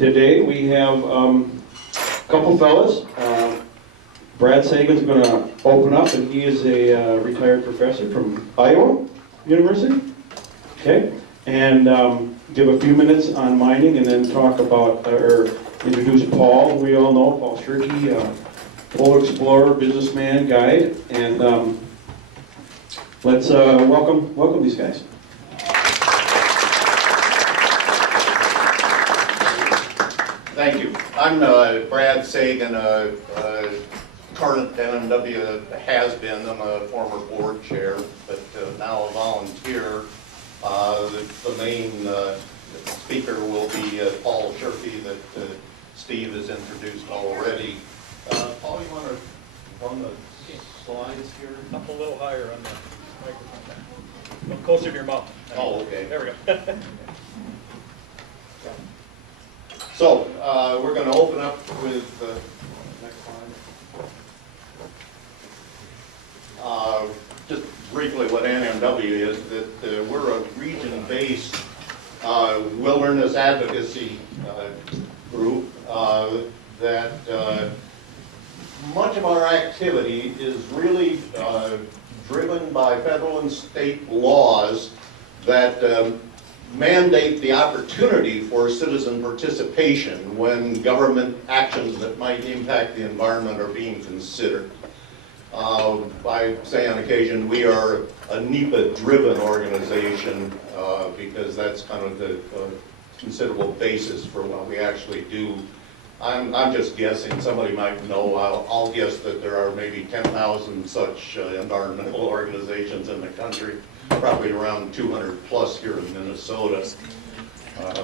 Today we have a couple fellas. Brad Sagan's going to open up, and he is a retired professor from Iowa University. Okay, and give a few minutes on mining, and then talk about or introduce Paul. We all know Paul Schurke, polar explorer, businessman, guide, and let's welcome these guys. Thank you. I'm Brad Sagen, a current NMW has-been. I'm a former board chair, but now a volunteer. The main speaker will be Paul Schurke that Steve has introduced already. Paul, you want to run the slides here? Up a little higher on the microphone. A little closer to your mouth. Oh, okay. There we go. So we're going to open up with next slide. Just briefly, what NMW is that we're a region-based wilderness advocacy group that much of our activity is really driven by federal and state laws that mandate the opportunity for citizen participation when government actions that might impact the environment are being considered. I say on occasion we are a NEPA-driven organization because that's kind of the considerable basis for what we actually do. I'm just guessing, somebody might know, I'll guess that there are maybe 10,000 such environmental organizations in the country, probably around 200 plus here in Minnesota.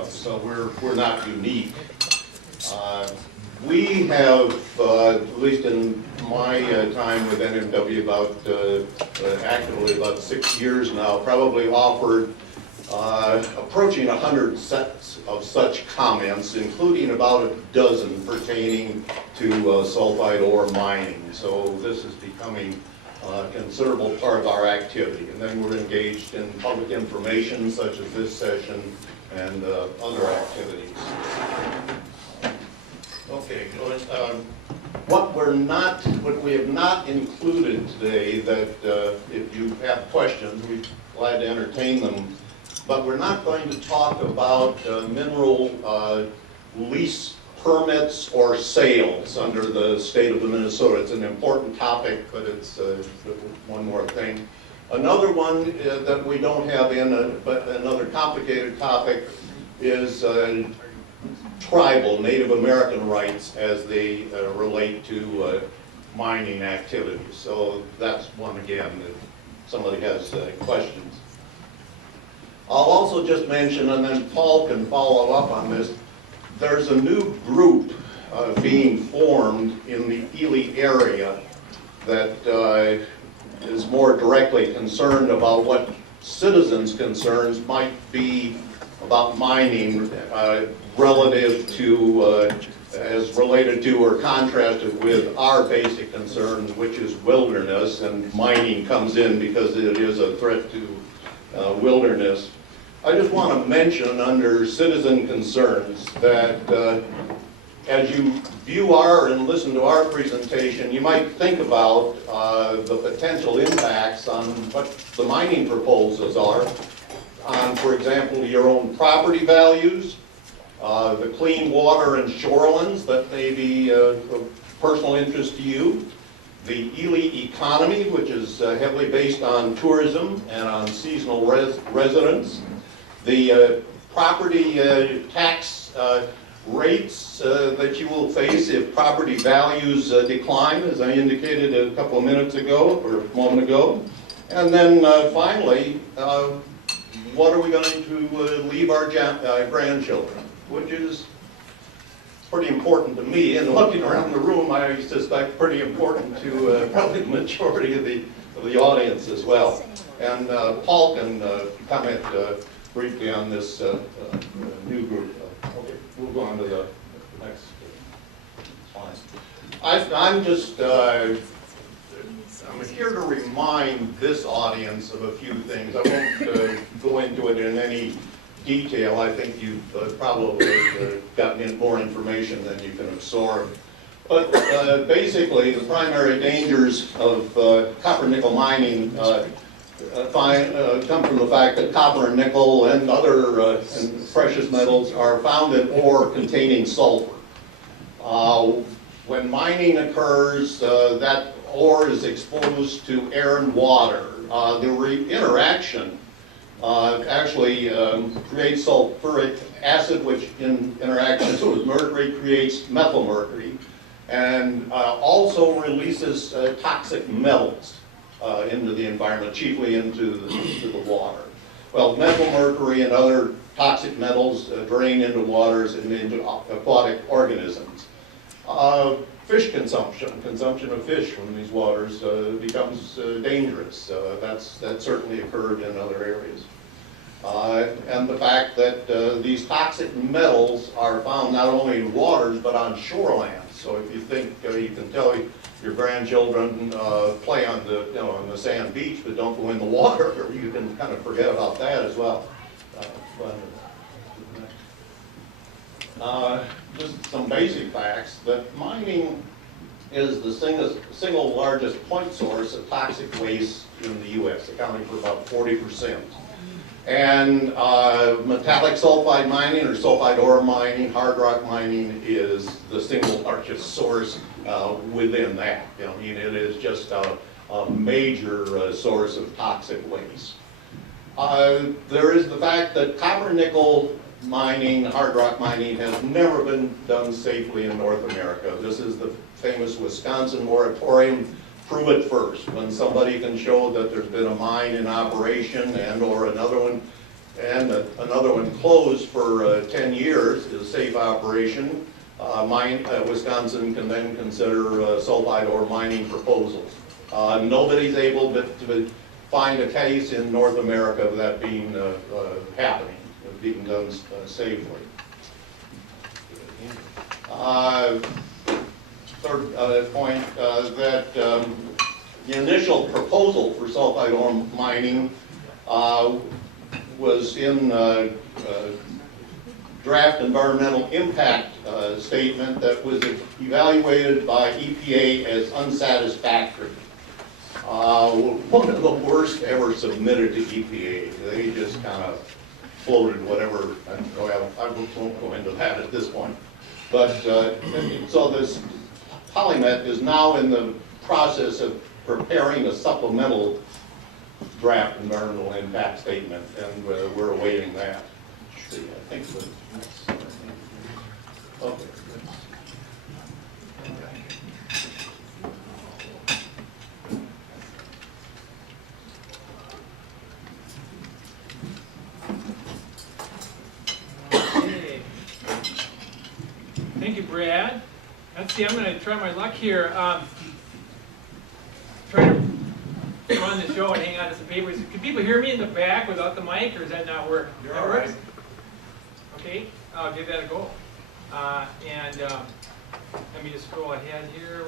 So we're not unique. We have, at least in my time with NMW, actively about 6 years now, probably offered approaching 100 sets of such comments, including about a dozen pertaining to sulfide ore mining. So this is becoming a considerable part of our activity. And then we're engaged in public information such as this session and other activities. Okay, what we have not included today, that if you have questions, we're glad to entertain them, but we're not going to talk about mineral lease permits or sales under the state of Minnesota. It's an important topic, but it's one more thing. Another one that we don't have in, but another complicated topic is tribal, Native American rights as they relate to mining activities. So that's one, again, if somebody has questions. I'll also just mention, and then Paul can follow up on this, there's a new group being formed in the Ely area that is more directly concerned about what citizens' concerns might be about mining relative to, as related to or contrasted with our basic concern, which is wilderness, and mining comes in because it is a threat to wilderness. I just want to mention under citizen concerns that as you view and listen to our presentation, you might think about the potential impacts on what the mining proposals are on, for example, your own property values, the clean water and shorelands that may be of personal interest to you, the Ely economy, which is heavily based on tourism and on seasonal residents, the property tax rates that you will face if property values decline, as I indicated a couple of minutes ago, or a moment ago. And then finally, what are we going to leave our grandchildren, which is pretty important to me, and looking around the room, I suspect pretty important to probably the majority of the audience as well. And Paul can comment briefly on this new group. Okay, we'll go on to the next slide. I'm here to remind this audience of a few things. I won't go into it in any detail. I think you've probably gotten more information than you can absorb. But basically, the primary dangers of copper-nickel mining come from the fact that copper and nickel and other and precious metals are found in ore containing sulfur. When mining occurs, that ore is exposed to air and water. The interaction actually creates sulfuric acid, which in interaction with mercury creates methylmercury, and also releases toxic metals into the environment, chiefly into the water. Well, methylmercury and other toxic metals drain into waters and into aquatic organisms. Fish consumption of fish from these waters becomes dangerous. That certainly occurred in other areas. And the fact that these toxic metals are found not only in waters but on shorelands. So if you think you can tell your grandchildren play on the sand beach but don't go in the water, you can kind of forget about that as well. Just some basic facts, that mining is the single largest point source of toxic waste in the U.S., accounting for about 40%. And metallic sulfide mining or sulfide ore mining, hard rock mining is the single largest source within that. I mean, it is just a major source of toxic waste. There is the fact that copper nickel mining, hard rock mining, has never been done safely in North America. This is the famous Wisconsin moratorium. Prove it first. When somebody can show that there's been a mine in operation and or another one closed for 10 years is a safe operation, Wisconsin can then consider sulfide ore mining proposals. Nobody's able to find a case in North America of that being happening, being done safely. Third point, that the initial proposal for sulfide ore mining was in draft environmental impact statement that was evaluated by EPA as unsatisfactory. One of the worst ever submitted to EPA. They just kind of floated whatever, I won't go into that at this point. But so this Polymet is now in the process of preparing a supplemental draft environmental impact statement, and we're awaiting that. Let's see, I think the next, okay. Thank you, Brad. Let's see, I'm going to try my luck here. Try to run the show and hang on to some papers. Can people hear me in the back without the mic, or does that not work? You're all right. Okay, I'll give that a go. Let me just scroll ahead here.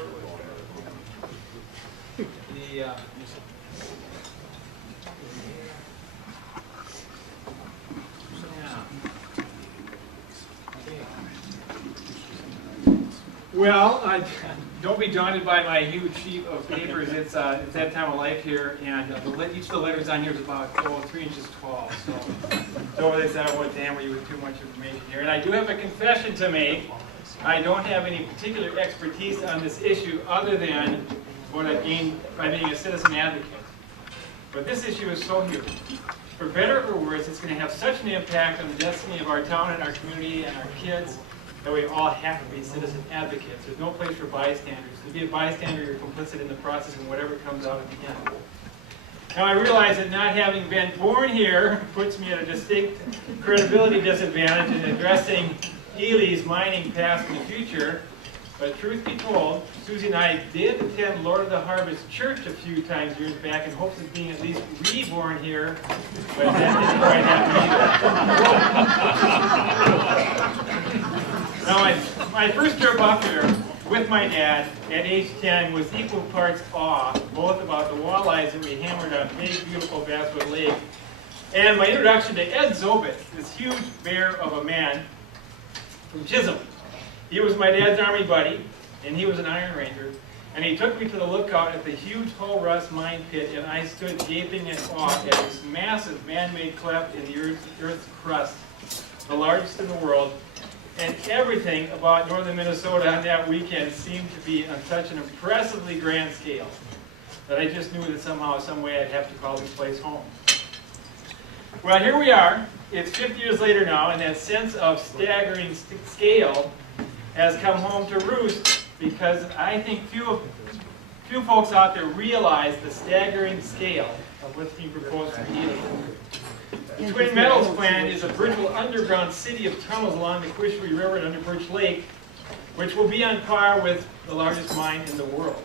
Well, don't be daunted by my huge sheet of papers. It's that time of life here, and each of the letters on here is about 3 inches tall. So don't let that won't hammer you with too much information here. And I do have a confession to make. I don't have any particular expertise on this issue other than what I've gained by being a citizen advocate. But this issue is so huge. For better or worse, it's going to have such an impact on the destiny of our town and our community and our kids that we all have to be citizen advocates. There's no place for bystanders. To be a bystander, you're complicit in the process and whatever comes out at the end. Now I realize that not having been born here puts me at a distinct credibility disadvantage in addressing Ely's mining past and the future. But truth be told, Susie and I did attend Lord of the Harvest Church a few times years back in hopes of being at least reborn here, but that didn't quite happen either. Now, my first trip up here with my dad at age 10 was equal parts awe, both about the walleyes that we hammered on big, beautiful Basswood Lake, And my introduction to Ed Zobit, this huge bear of a man from Chisholm. He was my dad's army buddy, and he was an Iron Ranger. And he took me to the lookout at the huge Hull Rust mine pit, and I stood gaping in awe at this massive man-made cleft in the Earth's crust, the largest in the world. And everything about northern Minnesota on that weekend seemed to be on such an impressively grand scale that I just knew that somehow, some way, I'd have to call this place home. Well, here we are. It's 50 years later now, and that sense of staggering scale has come home to roost, because I think few folks out there realize the staggering scale of what's being proposed for Ely. The Twin Metals plant is a virtual underground city of tunnels along the Quishby River and under Birch Lake, which will be on par with the largest mine in the world.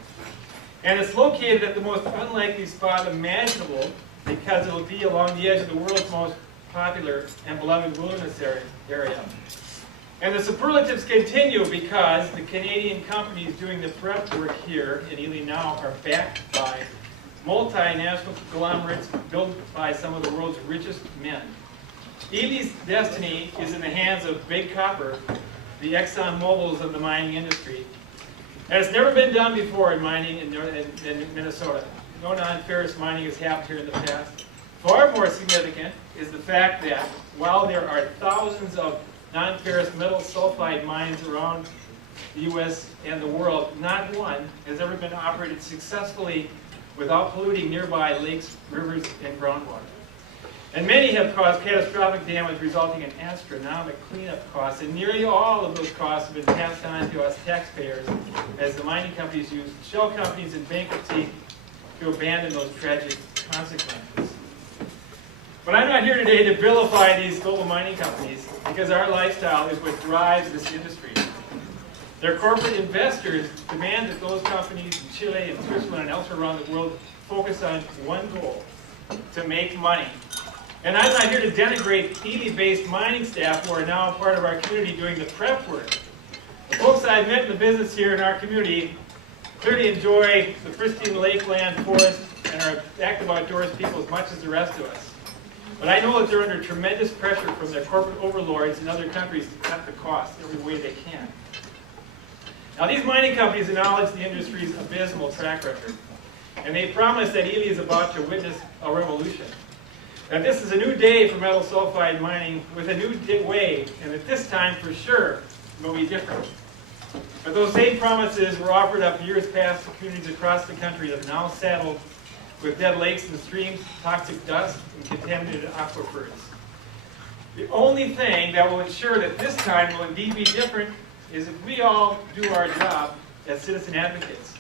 And it's located at the most unlikely spot imaginable, because it will be along the edge of the world's most popular and beloved wilderness area. And the superlatives continue, because the Canadian companies doing the prep work here in Ely now are backed by multinational conglomerates built by some of the world's richest men. Ely's destiny is in the hands of Big Copper, the Exxon Mobils of the mining industry. And it's never been done before in mining in Minnesota. No non-ferrous mining has happened here in the past. Far more significant is the fact that while there are thousands of non-ferrous metal sulfide mines around the U.S. and the world, not one has ever been operated successfully without polluting nearby lakes, rivers, and groundwater. And many have caused catastrophic damage, resulting in astronomical cleanup costs, and nearly all of those costs have been passed on to us taxpayers as the mining companies use shell companies in bankruptcy to abandon those tragic consequences. But I'm not here today to vilify these global mining companies, because our lifestyle is what drives this industry. Their corporate investors demand that those companies in Chile and Switzerland and elsewhere around the world focus on one goal: to make money. And I'm not here to denigrate Ely-based mining staff who are now part of our community doing the prep work. The folks I've met in the business here in our community clearly enjoy the pristine lakeland, forest, and are active outdoors people as much as the rest of us. But I know that they're under tremendous pressure from their corporate overlords in other countries to cut the cost every way they can. Now, these mining companies acknowledge the industry's abysmal track record, and they promise that Ely is about to witness a revolution. That this is a new day for metal sulfide mining with a new way, and that this time, for sure, will be different. But those same promises were offered up years past to communities across the country that are now saddled with dead lakes and streams, toxic dust, and contaminated aquifers. The only thing that will ensure that this time will indeed be different is if we all do our job as citizen advocates.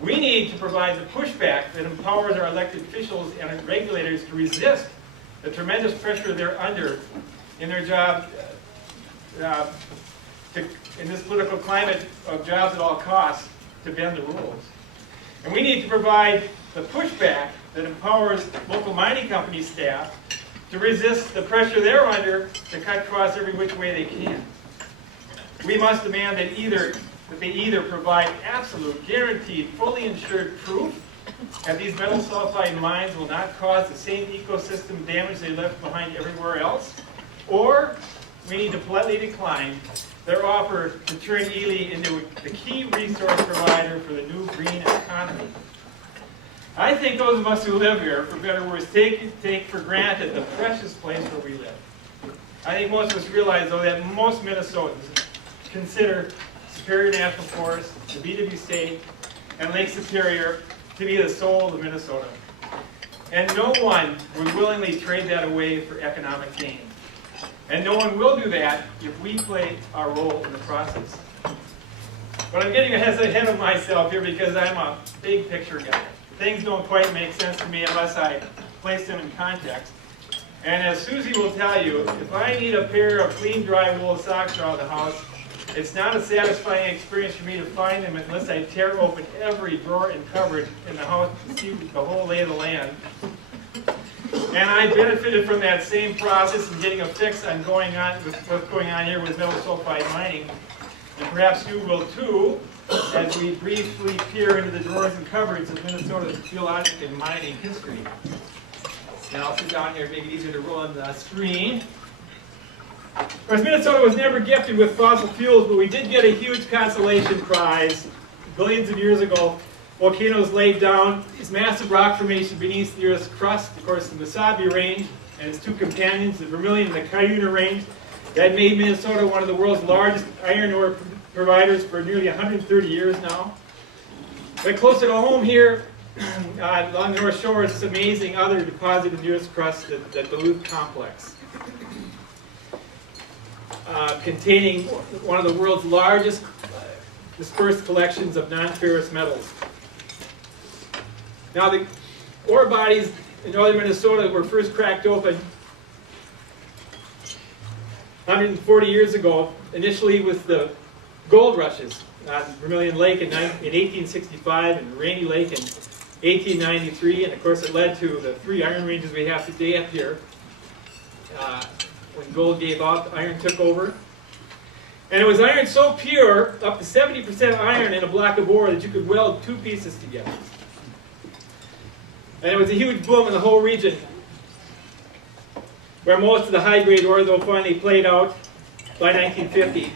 We need to provide the pushback that empowers our elected officials and our regulators to resist the tremendous pressure they're under in their job, in this political climate of jobs at all costs, to bend the rules. And we need to provide the pushback that empowers local mining company staff to resist the pressure they're under to cut costs every which way they can. We must demand that they either provide absolute, guaranteed, fully insured proof that these metal sulfide mines will not cause the same ecosystem damage they left behind everywhere else, or we need to politely decline their offer to turn Ely into the key resource provider for the new green economy. I think those of us who live here, for better or worse, take for granted the precious place where we live. I think most of us realize, though, that most Minnesotans consider Superior National Forest, the BW State, and Lake Superior to be the soul of Minnesota. And no one would willingly trade that away for economic gain. And no one will do that if we play our role in the process. But I'm getting ahead of myself here because I'm a big picture guy. Things don't quite make sense to me unless I place them in context. And as Susie will tell you, if I need a pair of clean, dry wool socks around the house, it's not a satisfying experience for me to find them unless I tear open every drawer and cupboard in the house to see the whole lay of the land. And I benefited from that same process in getting a fix on what's going on here with metal sulfide mining. And perhaps you will too, as we briefly peer into the drawers and cupboards of Minnesota's geologic and mining history. And I'll sit down here, make it easier to roll on the screen. Of course, Minnesota was never gifted with fossil fuels, but we did get a huge consolation prize billions of years ago. Volcanoes laid down these massive rock formations beneath the Earth's crust. Of course, the Wasabi Range and its two companions, the Vermilion and the Cuyuna Range, that made Minnesota one of the world's largest iron ore providers for nearly 130 years now. But closer to home here, along the North Shore, is this amazing other deposit in the Earth's crust, the Duluth Complex, containing one of the world's largest dispersed collections of non-ferrous metals. Now, the ore bodies in northern Minnesota were first cracked open 140 years ago, initially with the gold rushes on Vermilion Lake in 1865 and Rainy Lake in 1893, and of course it led to the 3 iron ranges we have today up here. When gold gave out, iron took over. And it was iron so pure, up to 70% iron in a block of ore, that you could weld 2 pieces together. And it was a huge boom in the whole region, where most of the high-grade ore, though, finally played out by 1950.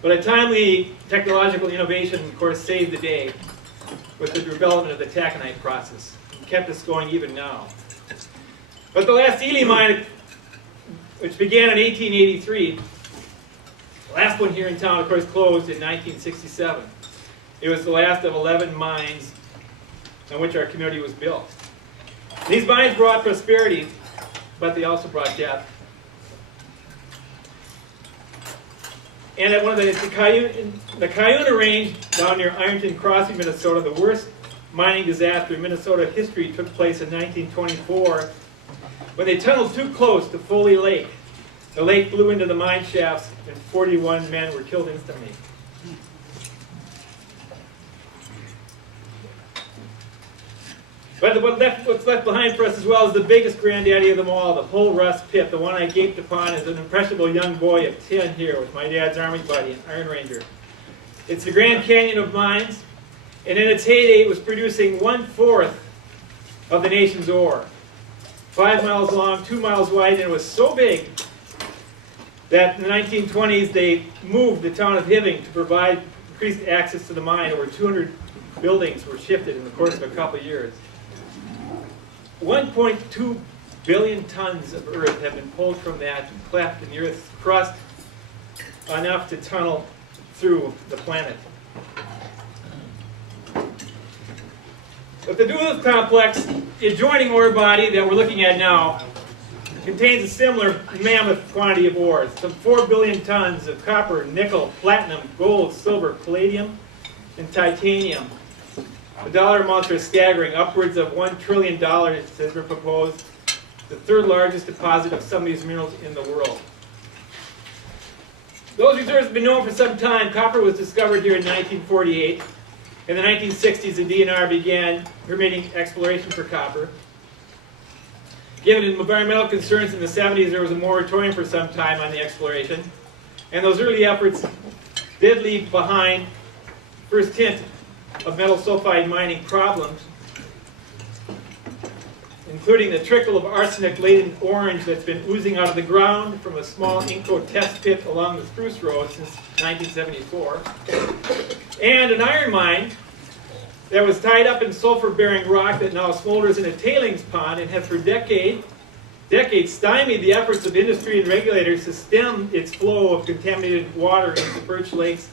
But a timely technological innovation, of course, saved the day with the development of the taconite process, and kept us going even now. But the last Ely mine, which began in 1883, the last one here in town, of course, closed in 1967. It was the last of 11 mines on which our community was built. These mines brought prosperity, but they also brought death. And at one of the Cuyuna Range down near Ironton Crossing, Minnesota, the worst mining disaster in Minnesota history took place in 1924 when they tunneled too close to Foley Lake. The lake blew into the mine shafts and 41 men were killed instantly. But what's left behind for us as well is the biggest granddaddy of them all, the Hull Rust Pit, the one I gaped upon as an impressionable young boy of 10 here with my dad's Army buddy, an Iron Ranger. It's the Grand Canyon of mines, and in its heyday it was producing 1/4 of the nation's ore. 5 miles long, 2 miles wide, and it was so big that in the 1920s they moved the town of Hibbing to provide increased access to the mine. Over 200 buildings were shifted in the course of a couple of years. 1.2 billion tons of earth have been pulled from that cleft in the Earth's crust, enough to tunnel through the planet. But the Duluth Complex, the adjoining ore body that we're looking at now, contains a similar mammoth quantity of ores, some 4 billion tons of copper, nickel, platinum, gold, silver, palladium, and titanium. The dollar amounts are staggering, upwards of $1 trillion has been proposed, the 3rd largest deposit of some of these minerals in the world. Those reserves have been known for some time. Copper was discovered here in 1948. In the 1960s, the DNR began permitting exploration for copper. Given environmental concerns in the 70s, there was a moratorium for some time on the exploration. And those early efforts did leave behind first hint of metal sulfide mining problems, including the trickle of arsenic-laden orange that's been oozing out of the ground from a small Inco test pit along the Spruce Road since 1974, and an iron mine that was tied up in sulfur-bearing rock that now smolders in a tailings pond and has for decades stymied the efforts of industry and regulators to stem its flow of contaminated water into Birch Lake's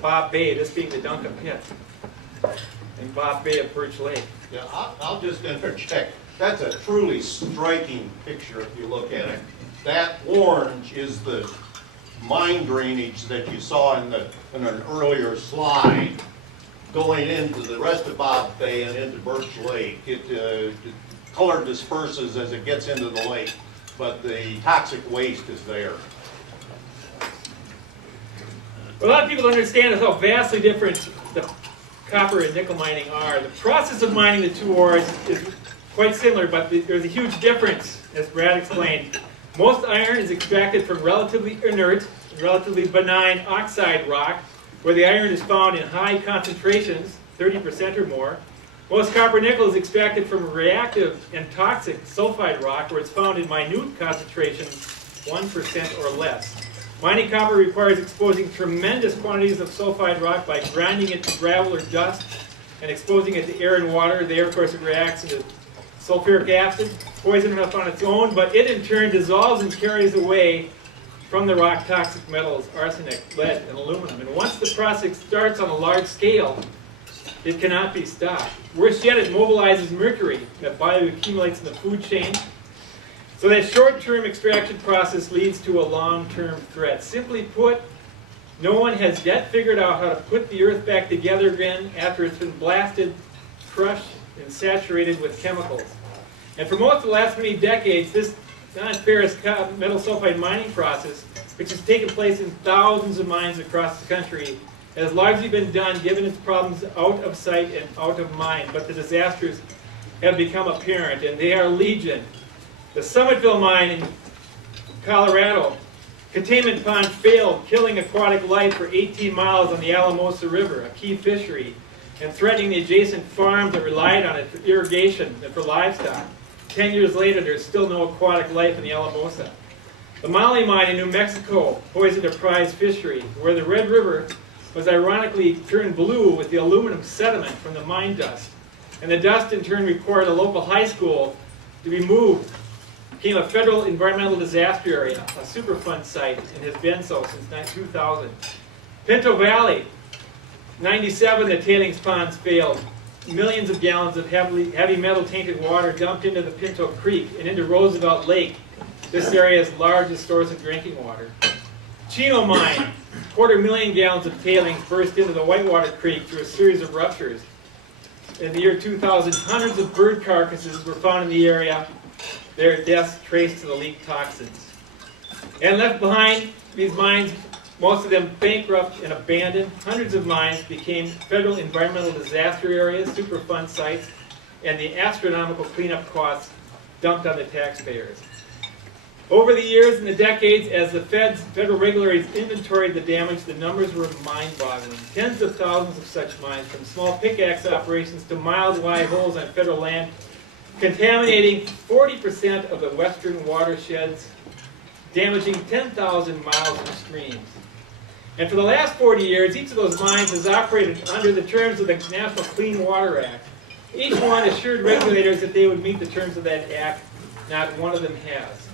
Bob Bay, this being the Duncan Pit, and Bob Bay of Birch Lake. Yeah, I'll just interject. That's a truly striking picture if you look at it. That orange is the mine drainage that you saw in an earlier slide going into the rest of Bob Bay and into Birch Lake. The color disperses as it gets into the lake, but the toxic waste is there. A lot of people don't understand how vastly different the copper and nickel mining are. The process of mining the two ores is quite similar, but there's a huge difference, as Brad explained. Most iron is extracted from relatively inert, relatively benign oxide rock, where the iron is found in high concentrations, 30% or more, Most copper nickel is extracted from reactive and toxic sulfide rock, where it's found in minute concentrations, 1% or less. Mining copper requires exposing tremendous quantities of sulfide rock by grinding it to gravel or dust and exposing it to air and water. There, of course, it reacts into sulfuric acid, poison enough on its own, but it in turn dissolves and carries away from the rock toxic metals, arsenic, lead, and aluminum. And once the process starts on a large scale, it cannot be stopped. Worse yet, it mobilizes mercury that bioaccumulates in the food chain. So that short-term extraction process leads to a long-term threat. Simply put, no one has yet figured out how to put the earth back together again after it's been blasted, crushed, and saturated with chemicals. And for most of the last many decades, this non-ferrous metal sulfide mining process, which has taken place in thousands of mines across the country, has largely been done given its problems out of sight and out of mind. But the disasters have become apparent, and they are legion. The Summitville mine in Colorado, containment pond failed, killing aquatic life for 18 miles on the Alamosa River, a key fishery, and threatening the adjacent farms that relied on it for irrigation and for livestock. 10 years later, there's still no aquatic life in the Alamosa. The Molly mine in New Mexico poisoned a prize fishery, where the Red River was ironically turned blue with the aluminum sediment from the mine dust. And the dust in turn required a local high school to be moved. It became a federal environmental disaster area, a Superfund site, and has been so since 2000. Pinto Valley, 97, the tailings ponds failed. Millions of gallons of heavy metal tainted water dumped into the Pinto Creek and into Roosevelt Lake, this area's largest source of drinking water. Chino mine, 250,000 gallons of tailings burst into the Whitewater Creek through a series of ruptures. In the year 2000, hundreds of bird carcasses were found in the area, their deaths traced to the leaked toxins. And left behind, these mines, most of them bankrupt and abandoned, hundreds of mines became federal environmental disaster areas, Superfund sites, and the astronomical cleanup costs dumped on the taxpayers. Over the years and the decades, as the federal regulators inventoried the damage, the numbers were mind-boggling. Tens of thousands of such mines, from small pickaxe operations to miles-wide holes on federal land, contaminating 40% of the western watersheds, damaging 10,000 miles of streams. And for the last 40 years, each of those mines has operated under the terms of the National Clean Water Act. Each one assured regulators that they would meet the terms of that act. Not one of them has.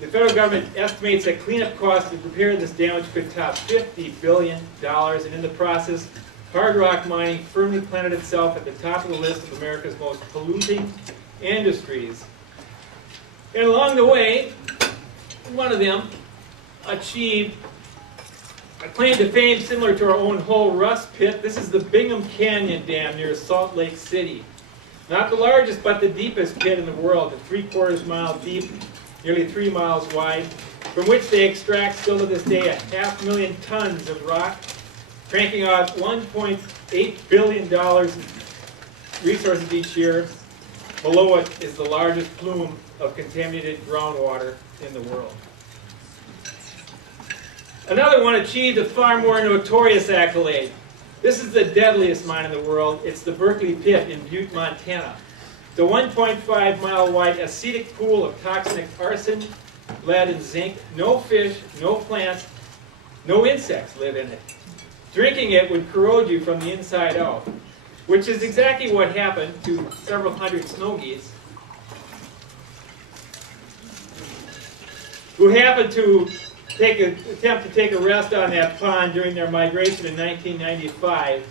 The federal government estimates that cleanup costs to repair this damage could top $50 billion, and in the process, hard rock mining firmly planted itself at the top of the list of America's most polluting industries. And along the way, one of them achieved a claim to fame similar to our own Hull Rust Pit. This is the Bingham Canyon Dam near Salt Lake City. Not the largest, but the deepest pit in the world, at 3/4 mile deep, nearly 3 miles wide, from which they extract still to this day 500,000 tons of rock, cranking out $1.8 billion in resources each year. Below it is the largest plume of contaminated groundwater in the world. Another one achieved a far more notorious accolade. This is the deadliest mine in the world. It's the Berkeley Pit in Butte, Montana. The 1.5 mile wide acetic pool of toxic arsen, lead, and zinc. No fish, no plants, no insects live in it. Drinking it would corrode you from the inside out, which is exactly what happened to several hundred snow geese who happened to attempt to take a rest on that pond during their migration in 1995,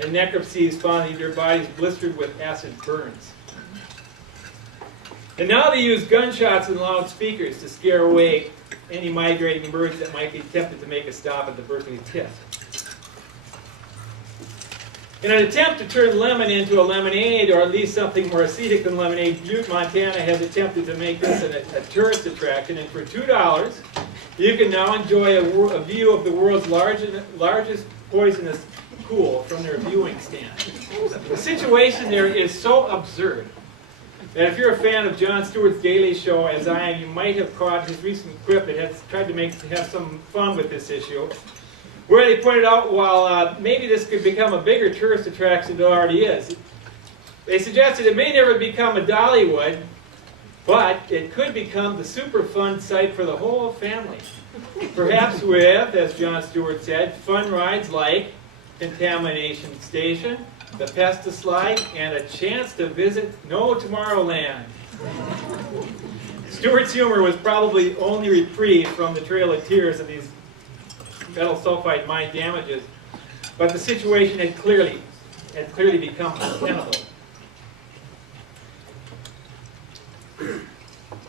and necropsies found their bodies blistered with acid burns. And now they use gunshots and loudspeakers to scare away any migrating birds that might be tempted to make a stop at the Berkeley Pit. In an attempt to turn lemon into a lemonade, or at least something more acidic than lemonade, Butte, Montana has attempted to make this a tourist attraction, and for $2, you can now enjoy a view of the world's largest poisonous pool from their viewing stand. The situation there is so absurd that if you're a fan of Jon Stewart's Daily Show, as I am, you might have caught his recent quip that has tried to have some fun with this issue, where they pointed out, while maybe this could become a bigger tourist attraction than it already is. They suggested it may never become a Dollywood, but it could become the super fun site for the whole family. Perhaps with, as John Stewart said, fun rides like Contamination Station, the Pestislide, and a chance to visit No Tomorrowland. Stewart's humor was probably only reprieve from the Trail of Tears of these metal sulfide mine damages, but the situation had clearly become untenable.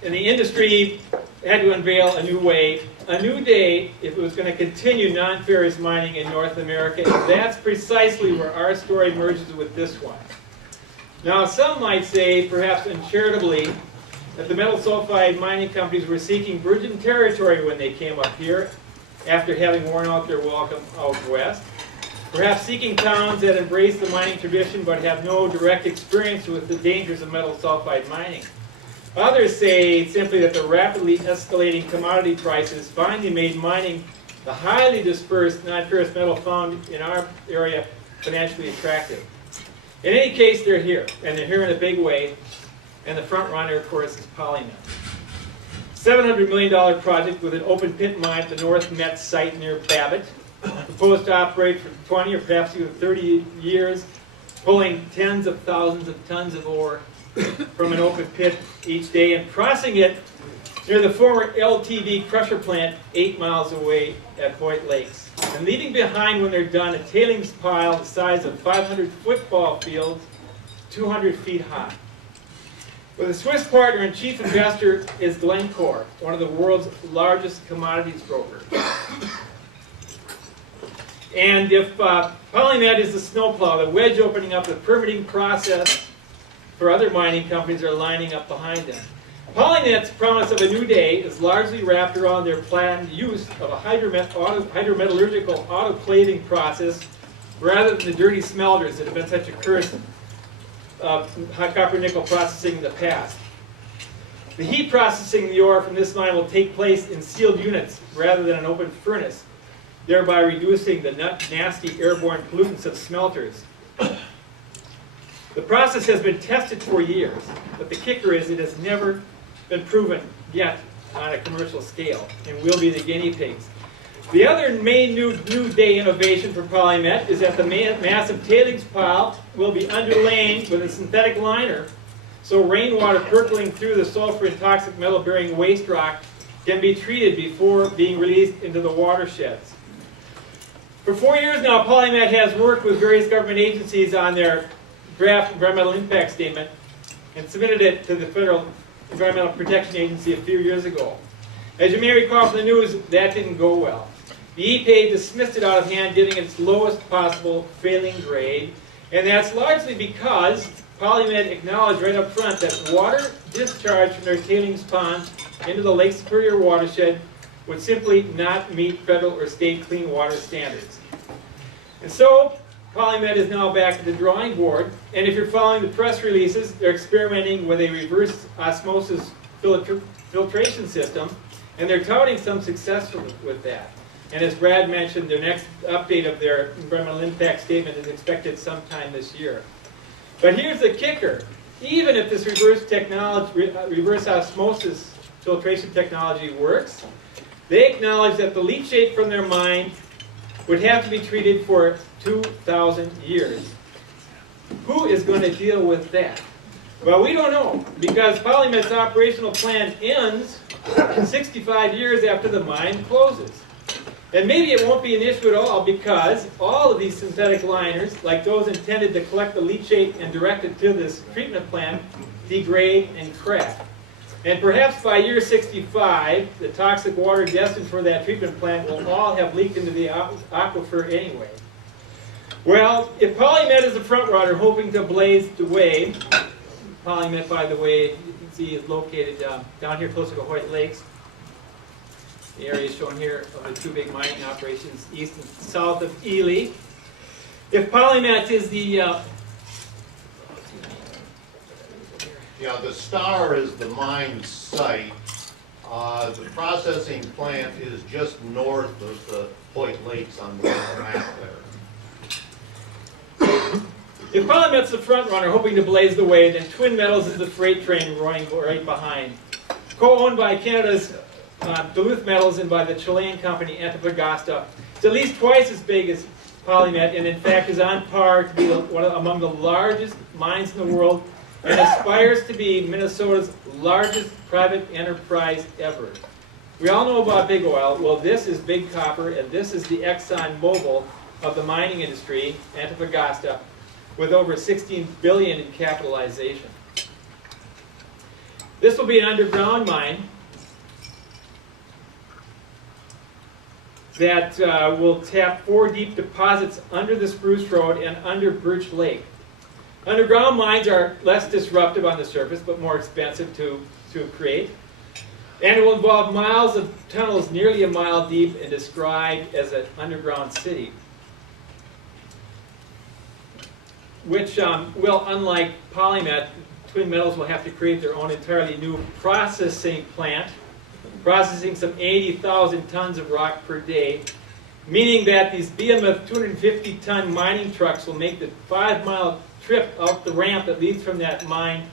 And the industry had to unveil a new way, a new day, if it was going to continue non-ferrous mining in North America. And that's precisely where our story merges with this one. Now, some might say, perhaps uncharitably, that the metal sulfide mining companies were seeking virgin territory when they came up here, after having worn out their welcome out west. Perhaps seeking towns that embrace the mining tradition but have no direct experience with the dangers of metal sulfide mining. Others say simply that the rapidly escalating commodity prices finally made mining the highly dispersed non-ferrous metal found in our area financially attractive. In any case, they're here, and they're here in a big way, and the front runner, of course, is PolyMet. $700 million project with an open pit mine at the North Met site near Babbitt, proposed to operate for 20 or perhaps even 30 years, pulling tens of thousands of tons of ore from an open pit each day and processing it near the former LTV crusher plant 8 miles away at Hoyt Lakes, and leaving behind when they're done a tailings pile the size of 500 football fields, 200 feet high. With a Swiss partner and chief investor is Glencore, one of the world's largest commodities brokers. And if PolyMet is the snowplow, the wedge opening up the permitting process for other mining companies are lining up behind them. PolyMet's promise of a new day is largely wrapped around their planned use of a hydrometallurgical autoclaving process rather than the dirty smelters that have been such a curse of high copper nickel processing in the past. The heat processing the ore from this mine will take place in sealed units rather than an open furnace, thereby reducing the nasty airborne pollutants of smelters. The process has been tested for years, but the kicker is it has never been proven yet on a commercial scale, and we'll be the guinea pigs. The other main new day innovation for PolyMet is that the massive tailings pile will be underlain with a synthetic liner, so rainwater percolating through the sulfur and toxic metal-bearing waste rock can be treated before being released into the watersheds. For 4 years now, PolyMet has worked with various government agencies on their draft environmental impact statement and submitted it to the Federal Environmental Protection Agency a few years ago. As you may recall from the news, that didn't go well. The EPA dismissed it out of hand, giving it its lowest possible failing grade, and that's largely because PolyMet acknowledged right up front that water discharged from their tailings ponds into the Lake Superior watershed would simply not meet federal or state clean water standards. And so, PolyMet is now back at the drawing board, and if you're following the press releases, they're experimenting with a reverse osmosis filtration system, and they're touting some success with that. And as Brad mentioned, their next update of their environmental impact statement is expected sometime this year. But here's the kicker. Even if this reverse osmosis filtration technology works, they acknowledge that the leachate from their mine would have to be treated for 2,000 years. Who is going to deal with that? Well, we don't know, because PolyMet's operational plan ends 65 years after the mine closes. And maybe it won't be an issue at all, because all of these synthetic liners, like those intended to collect the leachate and direct it to this treatment plant, degrade and crack. And perhaps by year 65, the toxic water destined for that treatment plant will all have leaked into the aquifer anyway. Well, if PolyMet is the front runner hoping to blaze the way, PolyMet, by the way, you can see is located down here closer to Hoyt Lakes. The area is shown here of the two big mining operations east and south of Ely. If PolyMet is the Yeah, the star is the mine site. The processing plant is just north of the Hoyt Lakes on the map there. If Polymet's the front runner, hoping to blaze the way, then Twin Metals is the freight train running right behind. Co-owned by Canada's Duluth Metals and by the Chilean company Antofagasta, it's at least twice as big as Polymet, and in fact is on par to be among the largest mines in the world, and aspires to be Minnesota's largest private enterprise ever. We all know about big oil. Well, this is Big Copper, and this is the Exxon Mobil of the mining industry, Antofagasta, with over $16 billion in capitalization. This will be an underground mine that will tap 4 deep deposits under the Spruce Road and under Birch Lake. Underground mines are less disruptive on the surface, but more expensive to create. And it will involve miles of tunnels nearly a mile deep and described as an underground city, which will, unlike Polymet, Twin Metals will have to create their own entirely new processing plant, processing some 80,000 tons of rock per day, meaning that these behemoth 250-ton mining trucks will make the 5-mile trip up the ramp that leads from that mine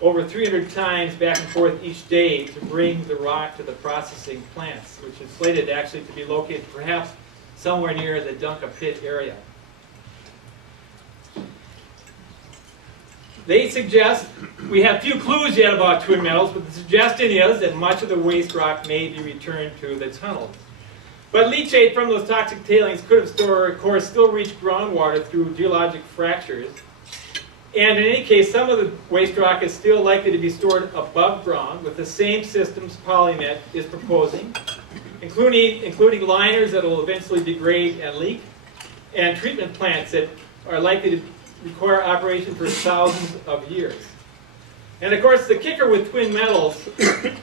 over 300 times back and forth each day to bring the rock to the processing plants, which is slated actually to be located perhaps somewhere near the Dunka Pit area. They suggest, we have few clues yet about Twin Metals, but the suggestion is that much of the waste rock may be returned to the tunnels. But leachate from those toxic tailings could have of course, still reached groundwater through geologic fractures. And in any case, some of the waste rock is still likely to be stored above ground with the same systems Polymet is proposing, including liners that will eventually degrade and leak, and treatment plants that are likely to require operation for thousands of years. And of course, the kicker with Twin Metals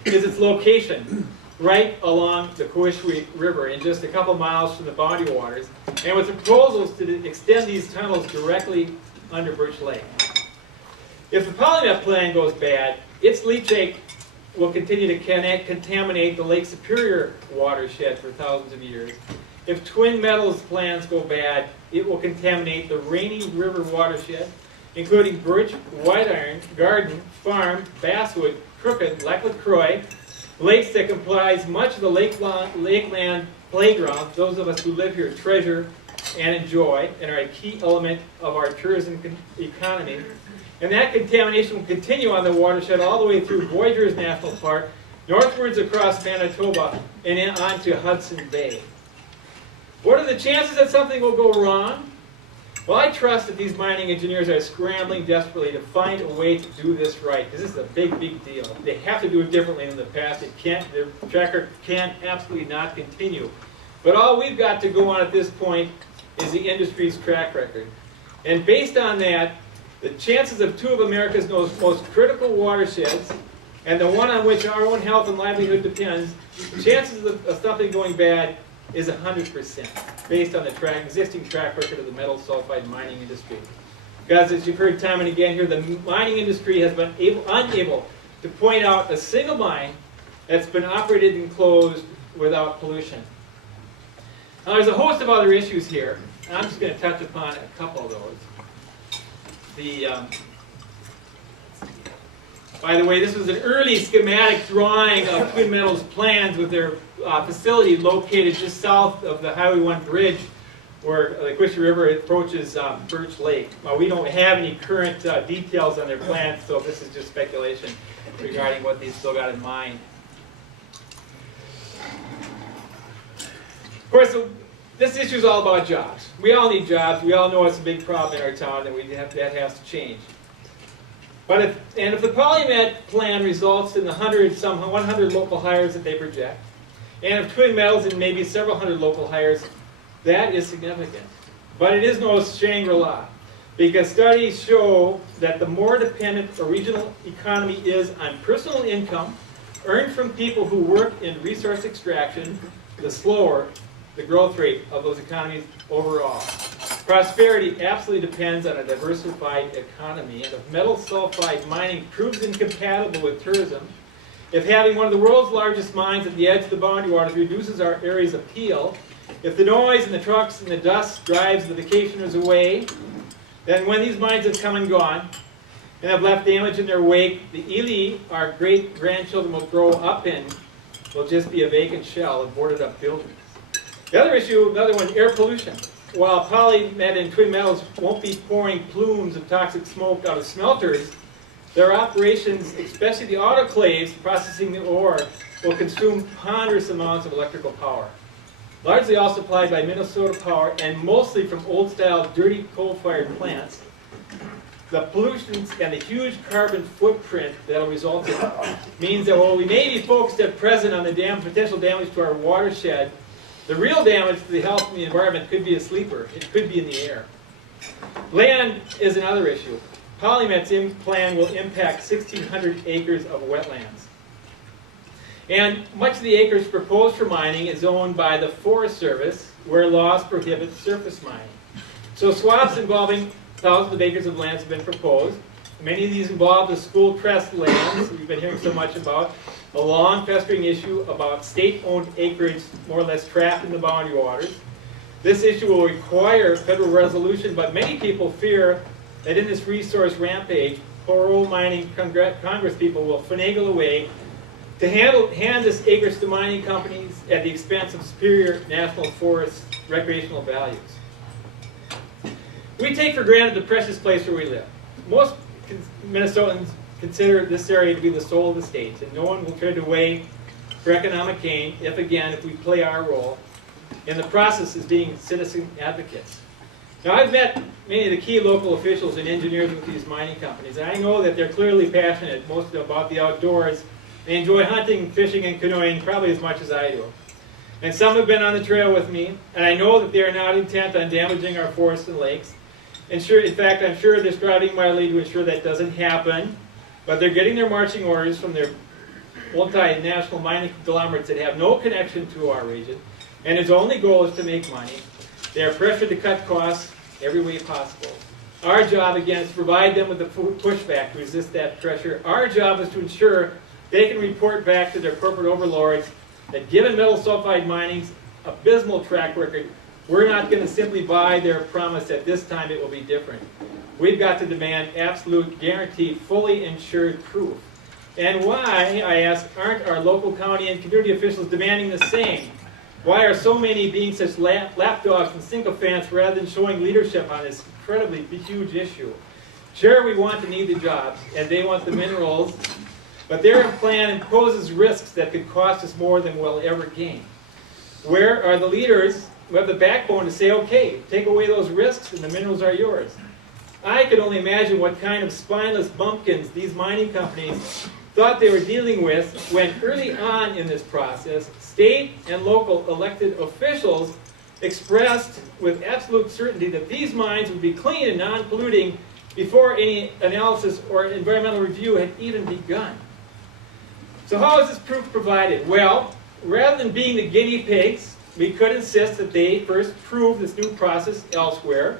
is its location, right along the Coishwe River, in just a couple miles from the boundary waters, and with proposals to extend these tunnels directly under Birch Lake. If the Polymet plan goes bad, its leachate will continue to contaminate the Lake Superior watershed for thousands of years. If Twin Metals plans go bad, it will contaminate the Rainy River watershed, including Birch, White Iron, Garden, Farm, Basswood, Crooked, Lac LaCroix, lakes that comprise much of the lakeland playground those of us who live here treasure and enjoy, and are a key element of our tourism economy. And that contamination will continue on the watershed all the way through Voyageurs National Park, northwards across Manitoba, and on to Hudson Bay. What are the chances that something will go wrong? Well, I trust that these mining engineers are scrambling desperately to find a way to do this right, because this is a big, big deal. They have to do it differently than the past. Their track record can absolutely not continue. But all we've got to go on at this point is the industry's track record. And based on that, the chances of 2 of America's most critical watersheds, and the one on which our own health and livelihood depends, the chances of something going bad is 100%, based on the existing track record of the metal sulfide mining industry. Because as you've heard time and again here, the mining industry has been unable to point out a single mine that's been operated and closed without pollution. Now there's a host of other issues here, and I'm just going to touch upon a couple of those. By the way, this was an early schematic drawing of Twin Metals' plans with their facility located just south of the Highway 1 bridge where the Coishwe River approaches Birch Lake. Well, we don't have any current details on their plans, so this is just speculation regarding what they still got in mind. Of course, this issue is all about jobs. We all need jobs. We all know it's a big problem in our town that has to change. But if the Polymet plan results in the 100 local hires that they project, and if Twin Metals in maybe several hundred local hires, that is significant. But it is no Shangri-La, because studies show that the more dependent a regional economy is on personal income earned from people who work in resource extraction, the slower the growth rate of those economies overall. Prosperity absolutely depends on a diversified economy, and if metal sulfide mining proves incompatible with tourism, if having one of the world's largest mines at the edge of the boundary waters reduces our area's appeal, if the noise and the trucks and the dust drives the vacationers away, Then when these mines have come and gone and have left damage in their wake, the Ely our great-grandchildren will grow up in will just be a vacant shell of boarded-up buildings. The other issue, another one, air pollution. While polymet and twin metals won't be pouring plumes of toxic smoke out of smelters, their operations, especially the autoclaves processing the ore, will consume ponderous amounts of electrical power. Largely all supplied by Minnesota Power and mostly from old-style, dirty coal-fired plants. The pollution and the huge carbon footprint that will result in means that while we may be focused at present on the potential damage to our watershed, the real damage to the health and the environment could be a sleeper. It could be in the air. Land is another issue. Polymet's plan will impact 1,600 acres of wetlands. And much of the acres proposed for mining is owned by the Forest Service, where laws prohibit surface mining. So swaths involving thousands of acres of lands have been proposed. Many of these involve the school trust lands we've been hearing so much about, a long festering issue about state-owned acreage more or less trapped in the boundary waters. This issue will require federal resolution, but many people fear that in this resource rampage, poor old mining Congress people will finagle away to hand this acreage to mining companies at the expense of superior national forest recreational values. We take for granted the precious place where we live. Most Minnesotans consider this area to be the soul of the state, and no one will trade away for economic gain if we play our role in the process as being citizen advocates. Now, I've met many of the key local officials and engineers with these mining companies, and I know that they're clearly passionate, most about the outdoors. They enjoy hunting, fishing, and canoeing probably as much as I do. And some have been on the trail with me, and I know that they are not intent on damaging our forests and lakes. In fact, I'm sure they're striving mightily to ensure that doesn't happen, but they're getting their marching orders from their multinational mining conglomerates that have no connection to our region, and his only goal is to make money. They are pressured to cut costs every way possible. Our job, again, is to provide them with the pushback to resist that pressure. Our job is to ensure they can report back to their corporate overlords that given metal sulfide mining's abysmal track record, we're not going to simply buy their promise that this time it will be different. We've got to demand absolute, guaranteed, fully insured proof. And why, I ask, aren't our local, county, and community officials demanding the same? Why are so many being such lapdogs and sycophants rather than showing leadership on this incredibly huge issue? Sure, we want and need the jobs, and they want the minerals, but their plan imposes risks that could cost us more than we'll ever gain. Where are the leaders who have the backbone to say, okay, take away those risks and the minerals are yours? I could only imagine what kind of spineless bumpkins these mining companies thought they were dealing with when early on in this process, state and local elected officials expressed with absolute certainty that these mines would be clean and non-polluting before any analysis or environmental review had even begun. So how is this proof provided? Well, rather than being the guinea pigs, we could insist that they first prove this new process elsewhere,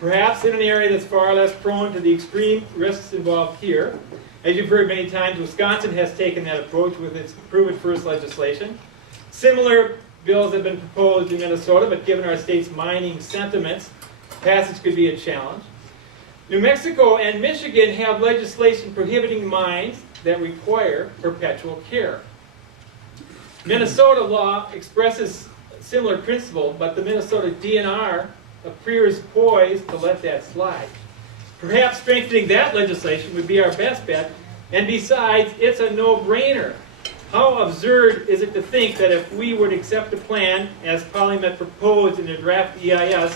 perhaps in an area that's far less prone to the extreme risks involved here. As you've heard many times, Wisconsin has taken that approach with its Prove It First legislation. Similar bills have been proposed in Minnesota, but given our state's mining sentiments, passage could be a challenge. New Mexico and Michigan have legislation prohibiting mines that require perpetual care. Minnesota law expresses a similar principle, but the Minnesota DNR appears poised to let that slide. Perhaps strengthening that legislation would be our best bet, and besides, it's a no-brainer. How absurd is it to think that if we would accept a plan, as Polymet proposed in their draft EIS,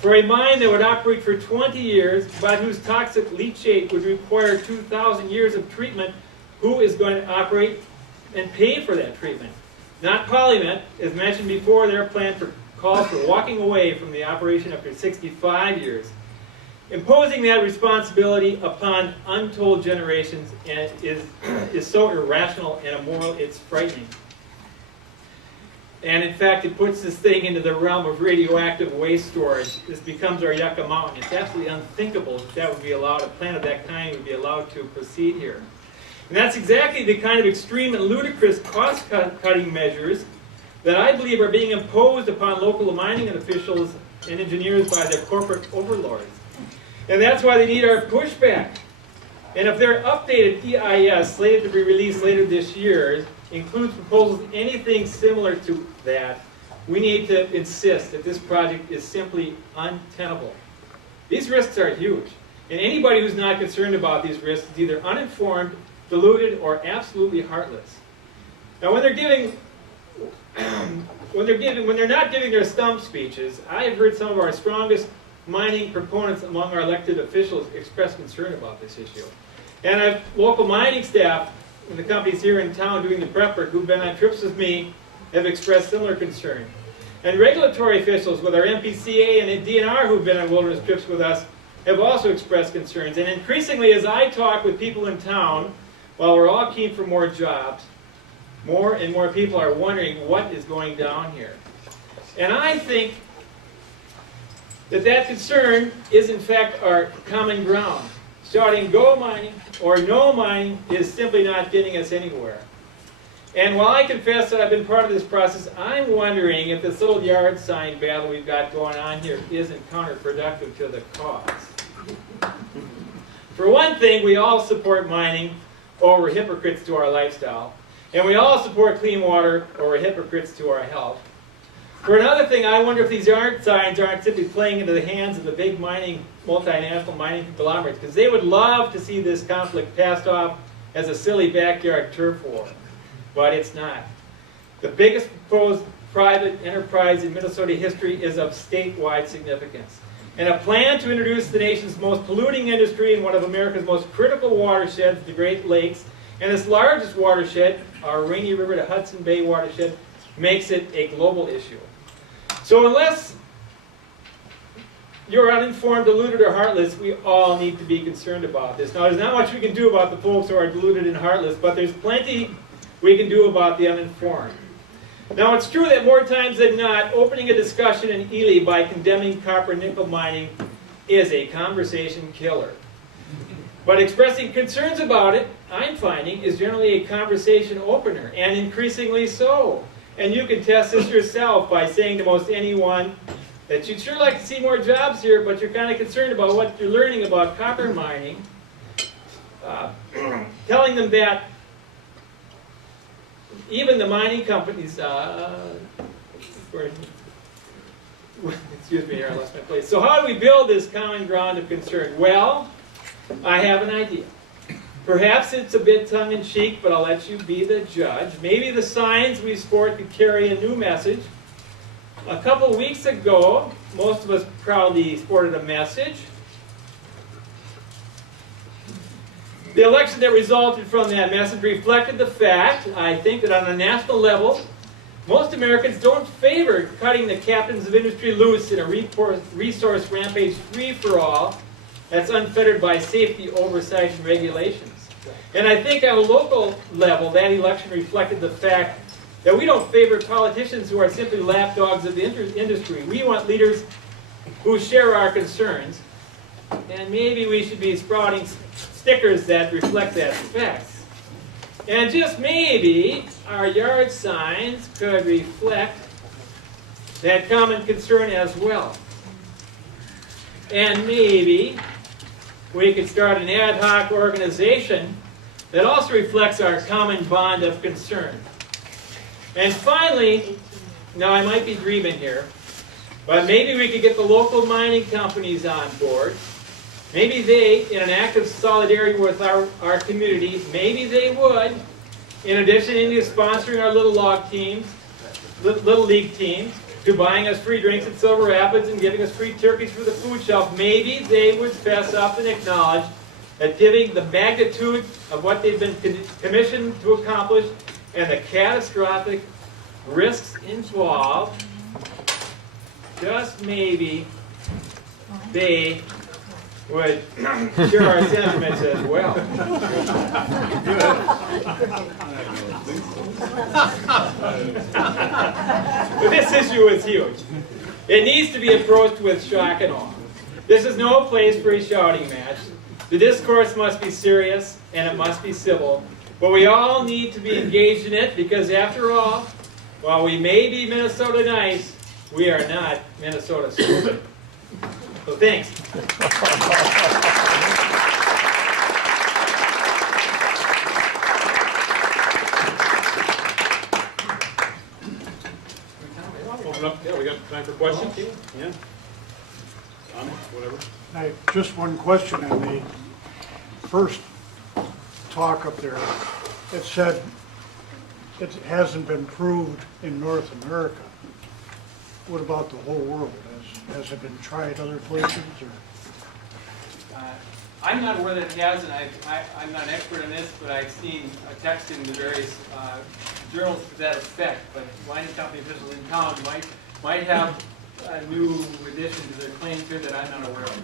for a mine that would operate for 20 years, but whose toxic leachate would require 2,000 years of treatment, who is going to operate and pay for that treatment? Not Polymet. As mentioned before, their plan calls for walking away from the operation after 65 years. Imposing that responsibility upon untold generations is so irrational and immoral, it's frightening. And in fact, it puts this thing into the realm of radioactive waste storage. This becomes our Yucca Mountain. It's absolutely unthinkable that would be allowed, a plan of that kind would be allowed to proceed here. And that's exactly the kind of extreme and ludicrous cost-cutting measures that I believe are being imposed upon local mining officials and engineers by their corporate overlords. And that's why they need our pushback. And if their updated EIS, slated to be released later this year, includes proposals anything similar to that, we need to insist that this project is simply untenable. These risks are huge. And anybody who's not concerned about these risks is either uninformed, deluded, or absolutely heartless. Now, when they're not giving their stump speeches, I have heard some of our strongest mining proponents among our elected officials express concern about this issue. And local mining staff in the companies here in town doing the prep work who've been on trips with me have expressed similar concern. And regulatory officials with our MPCA and DNR who've been on wilderness trips with us have also expressed concerns. And increasingly, as I talk with people in town, while we're all keen for more jobs, more and more people are wondering what is going down here. And I think that concern is in fact our common ground. Shouting go mining or no mining is simply not getting us anywhere. And while I confess that I've been part of this process, I'm wondering if this little yard sign battle we've got going on here isn't counterproductive to the cause. For one thing, we all support mining or we're hypocrites to our lifestyle. And we all support clean water or we're hypocrites to our health. For another thing, I wonder if these yard signs aren't simply playing into the hands of the big multinational mining conglomerates, because they would love to see this conflict passed off as a silly backyard turf war. But it's not. The biggest proposed private enterprise in Minnesota history is of statewide significance. And a plan to introduce the nation's most polluting industry in one of America's most critical watersheds, the Great Lakes, and its largest watershed, our Rainy River to Hudson Bay watershed, makes it a global issue. So unless you're uninformed, deluded, or heartless, we all need to be concerned about this. Now, there's not much we can do about the folks who are deluded and heartless, but there's plenty we can do about the uninformed. Now, it's true that more times than not, opening a discussion in Ely by condemning copper nickel mining is a conversation killer. But expressing concerns about it, I'm finding, is generally a conversation opener, and increasingly so. And you can test this yourself by saying to most anyone that you'd sure like to see more jobs here, but you're kind of concerned about what you're learning about copper mining. Telling them that even the mining companies, excuse me here, I lost my place. So how do we build this common ground of concern? Well, I have an idea. Perhaps it's a bit tongue-in-cheek, but I'll let you be the judge. Maybe the signs we sport could carry a new message. A couple of weeks ago, most of us proudly sported a message. The election that resulted from that message reflected the fact, I think, that on a national level, most Americans don't favor cutting the captains of industry loose in a resource rampage free-for-all that's unfettered by safety, oversight, and regulations. And I think on a local level, that election reflected the fact that we don't favor politicians who are simply lapdogs of the industry. We want leaders who share our concerns, and maybe we should be sprouting stickers that reflect that fact. And just maybe our yard signs could reflect that common concern as well. And maybe we could start an ad hoc organization that also reflects our common bond of concern. And finally, now I might be dreaming here, but maybe we could get the local mining companies on board. Maybe they, in an act of solidarity with our community, maybe they would, in addition to sponsoring our little league teams, to buying us free drinks at Silver Rapids and giving us free turkeys for the food shelf, maybe they would fess up and acknowledge that giving the magnitude of what they've been commissioned to accomplish and the catastrophic risks involved, just maybe they would share our sentiments as well. But this issue is huge. It needs to be approached with shock and awe. This is no place for a shouting match. The discourse must be serious and it must be civil. But we all need to be engaged in it because, after all, while we may be Minnesota nice, we are not Minnesota stupid. So thanks. Open up, yeah, we got time for questions? Yeah. Comments, whatever. I just one question on the first talk up there. It said it hasn't been proved in North America. What about the whole world? Has it been tried other places or? I'm not aware that it has, and I'm not an expert on this, but I've seen a text in the various journals to that effect. But mining company officials in town might have a new addition to their claims here that I'm not aware of.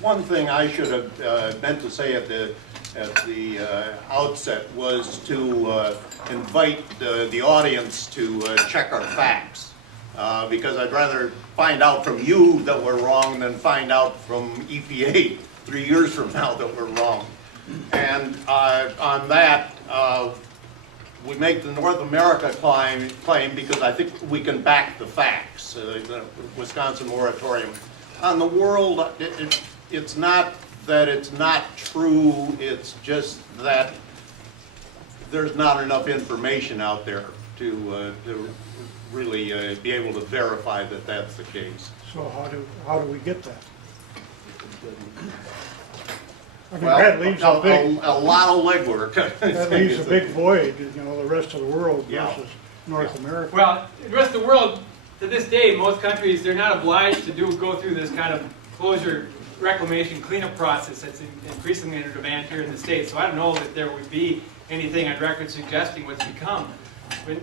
One thing I should have meant to say at the outset was to invite the audience to check our facts. Because I'd rather find out from you that we're wrong than find out from EPA 3 years from now that we're wrong. And on that, we make the North America claim because I think we can back the facts, the Wisconsin moratorium. On the world, it's not that it's not true, it's just that there's not enough information out there to really be able to verify that that's the case. So how do we get that? I mean, Well, that leaves a lot of legwork. that leaves a big void, you know, the rest of the world Yeah. versus North America. Well, the rest of the world, to this day, most countries, they're not obliged to go through this kind of closure, reclamation, cleanup process that's increasingly under demand here in the States. So I don't know that there would be anything on record suggesting what's become. But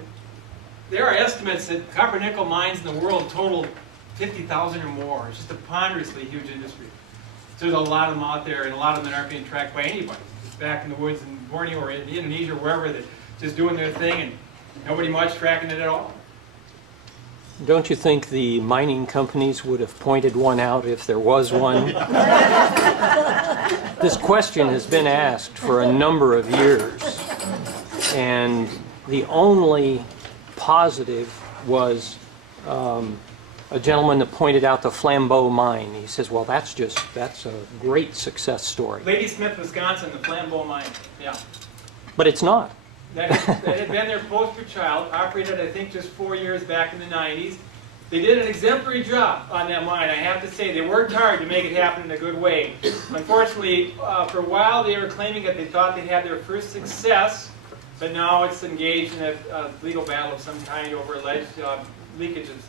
there are estimates that copper nickel mines in the world total 50,000 or more. It's just a ponderously huge industry. So there's a lot of them out there, and a lot of them that aren't being tracked by anybody. It's back in the woods in Borneo or in Indonesia or wherever, that just doing their thing and nobody much tracking it at all. Don't you think the mining companies would have pointed one out if there was one? This question has been asked for a number of years, and the only positive was a gentleman that pointed out the Flambeau mine. He says, well, that's a great success story. Ladysmith, Wisconsin, the Flambeau mine, yeah. But it's not. That had been their poster child, operated I think just 4 years back in the 90s. They did an exemplary job on that mine, I have to say. They worked hard to make it happen in a good way. Unfortunately, for a while they were claiming that they thought they had their first success, but now it's engaged in a legal battle of some kind over alleged leakages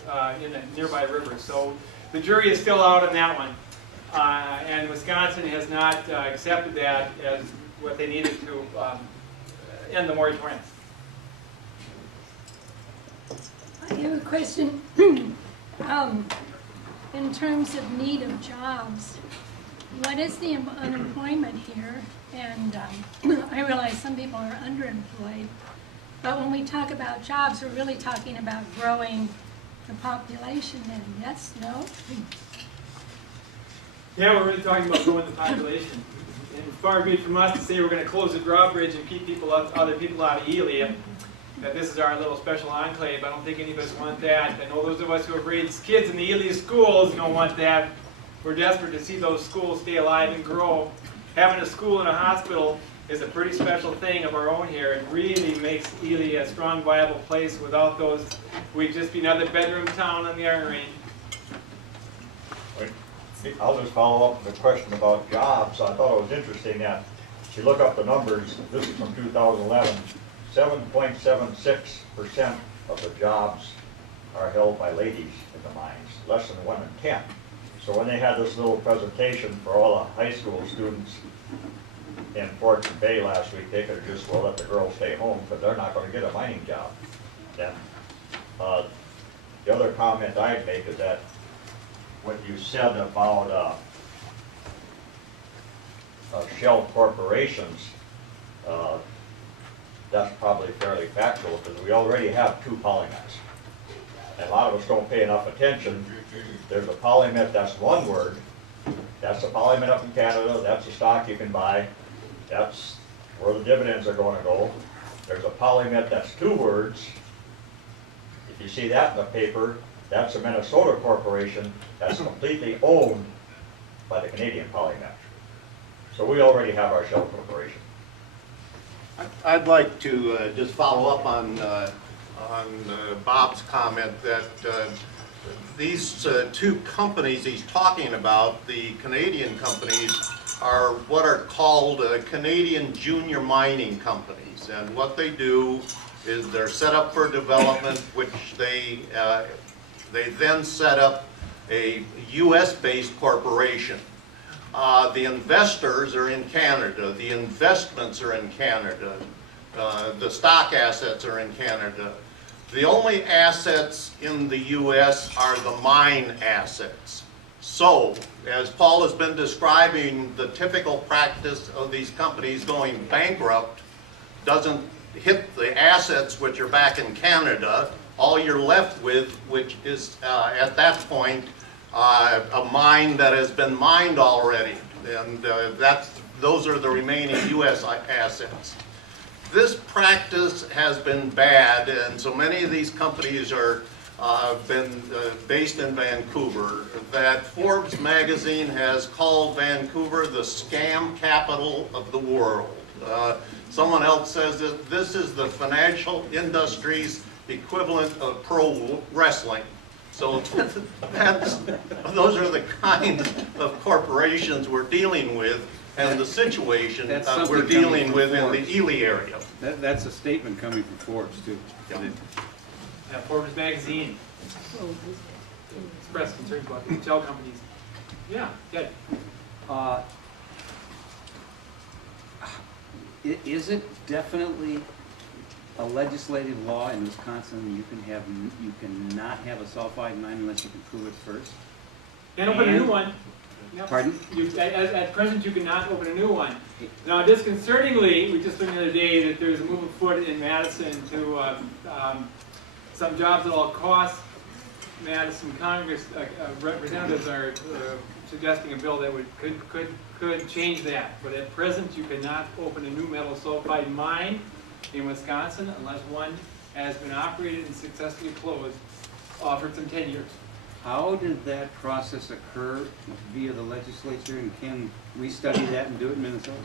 in a nearby river. So the jury is still out on that one. And Wisconsin has not accepted that as what they needed to end the moratorium. I have a question. In terms of need of jobs, what is the unemployment here? And I realize some people are underemployed, but when we talk about jobs, we're really talking about growing the population. And yes, no? Yeah, we're really talking about growing the population. And far be it from us to say we're going to close the drawbridge and keep other people out of Ely. That this is our little special enclave. I don't think any of us want that. I know those of us who have raised kids in the Ely schools don't want that. We're desperate to see those schools stay alive and grow. Having a school and a hospital is a pretty special thing of our own here. It really makes Ely a strong, viable place. Without those, we'd just be another bedroom town on the Iron Range. I'll just follow up with a question about jobs. I thought it was interesting that if you look up the numbers, this is from 2011, 7.76% of the jobs are held by ladies in the mines, less than 1 in 10. So when they had this little presentation for all the high school students in Fortune Bay last week, they could have just, well, let the girls stay home because they're not going to get a mining job. Then the other comment I'd make is that what you said about shell corporations, that's probably fairly factual because we already have 2 polymets. And a lot of us don't pay enough attention. There's a polymet that's 1 word. That's a polymet up in Canada. That's a stock you can buy. That's where the dividends are going to go. There's a polymet that's 2 words. If you see that in the paper, That's a Minnesota corporation that's completely owned by the Canadian polymatch. So we already have our shell corporation. I'd like to just follow up on Bob's comment that these two companies he's talking about, the Canadian companies, are what are called Canadian junior mining companies. And what they do is they're set up for development, which they then set up a US-based corporation. The investors are in Canada, the investments are in Canada, the stock assets are in Canada. The only assets in the US are the mine assets. So, as Paul has been describing, the typical practice of these companies going bankrupt doesn't hit the assets which are back in Canada. All you're left with, which is at that point, a mine that has been mined already, and those are the remaining U.S. assets. This practice has been bad, and so many of these companies are been based in Vancouver, that Forbes magazine has called Vancouver the scam capital of the world. Someone else says that this is the financial industry's equivalent of pro wrestling. So those are the kinds of corporations we're dealing with, and the situation we're dealing with in the Ely area. That's a statement coming from Forbes, too. Yeah, Forbes magazine expressed concerns about the shell companies. Yeah, good. Is it definitely a legislative law in Wisconsin you cannot have a sulfide mine unless you can prove it first? And open a new one. Yep. Pardon? At present, you cannot open a new one. Now, disconcertingly, we just learned the other day that there's a move afoot in Madison to some jobs at all costs. Madison Congress representatives are suggesting a bill that could change that. But at present, you cannot open a new metal sulfide mine in Wisconsin unless one has been operated and successfully closed for some 10 years. How did that process occur via the legislature, and can we study that and do it in Minnesota?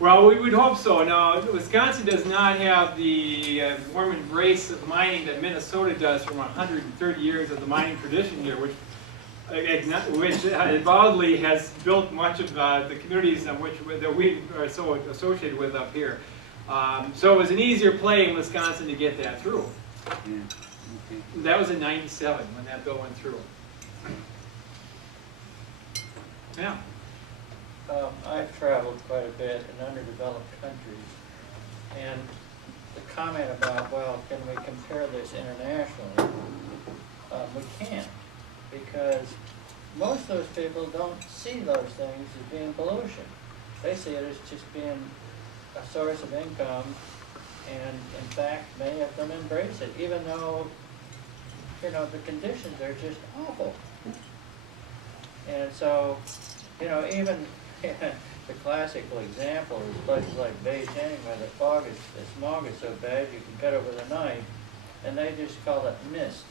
Well, we would hope so. Now, Wisconsin does not have the warm embrace of mining that Minnesota does from 130 years of the mining tradition here, which avowedly has built much of the communities that we are so associated with up here. So it was an easier play in Wisconsin to get that through. Yeah. Okay. That was in '97 when that bill went through. Yeah. I've traveled quite a bit in underdeveloped countries, and the comment about, well, can we compare this internationally? We can't, because most of those people don't see those things as being pollution. They see it as just being a source of income, and in fact, many of them embrace it, even though, you know, the conditions are just awful. And so, you know, even the classical example is places like Beijing, where the smog is so bad you can cut it with a knife, and they just call it mist.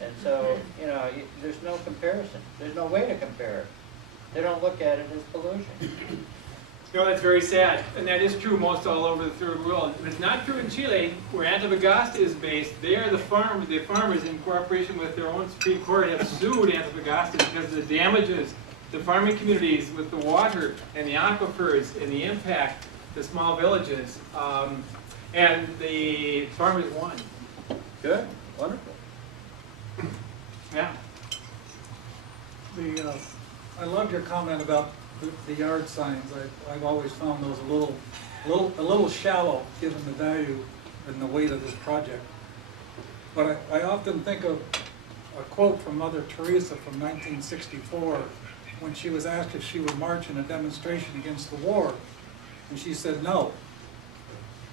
And so, you know, there's no comparison. There's no way to compare it. They don't look at it as pollution. You know, that's very sad, and that is true most all over the third world. It's not true in Chile, where Antofagasta is based. They are the farmers in cooperation with their own Supreme Court have sued Antofagasta because of the damages to farming communities with the water and the aquifers and the impact to small villages. And the farmers won. Good, wonderful. Yeah. I love your comment about the yard signs. I've always found those a little shallow, given the value and the weight of this project. But I often think of a quote from Mother Teresa from 1964, when she was asked if she would march in a demonstration against the war, and she said, "No.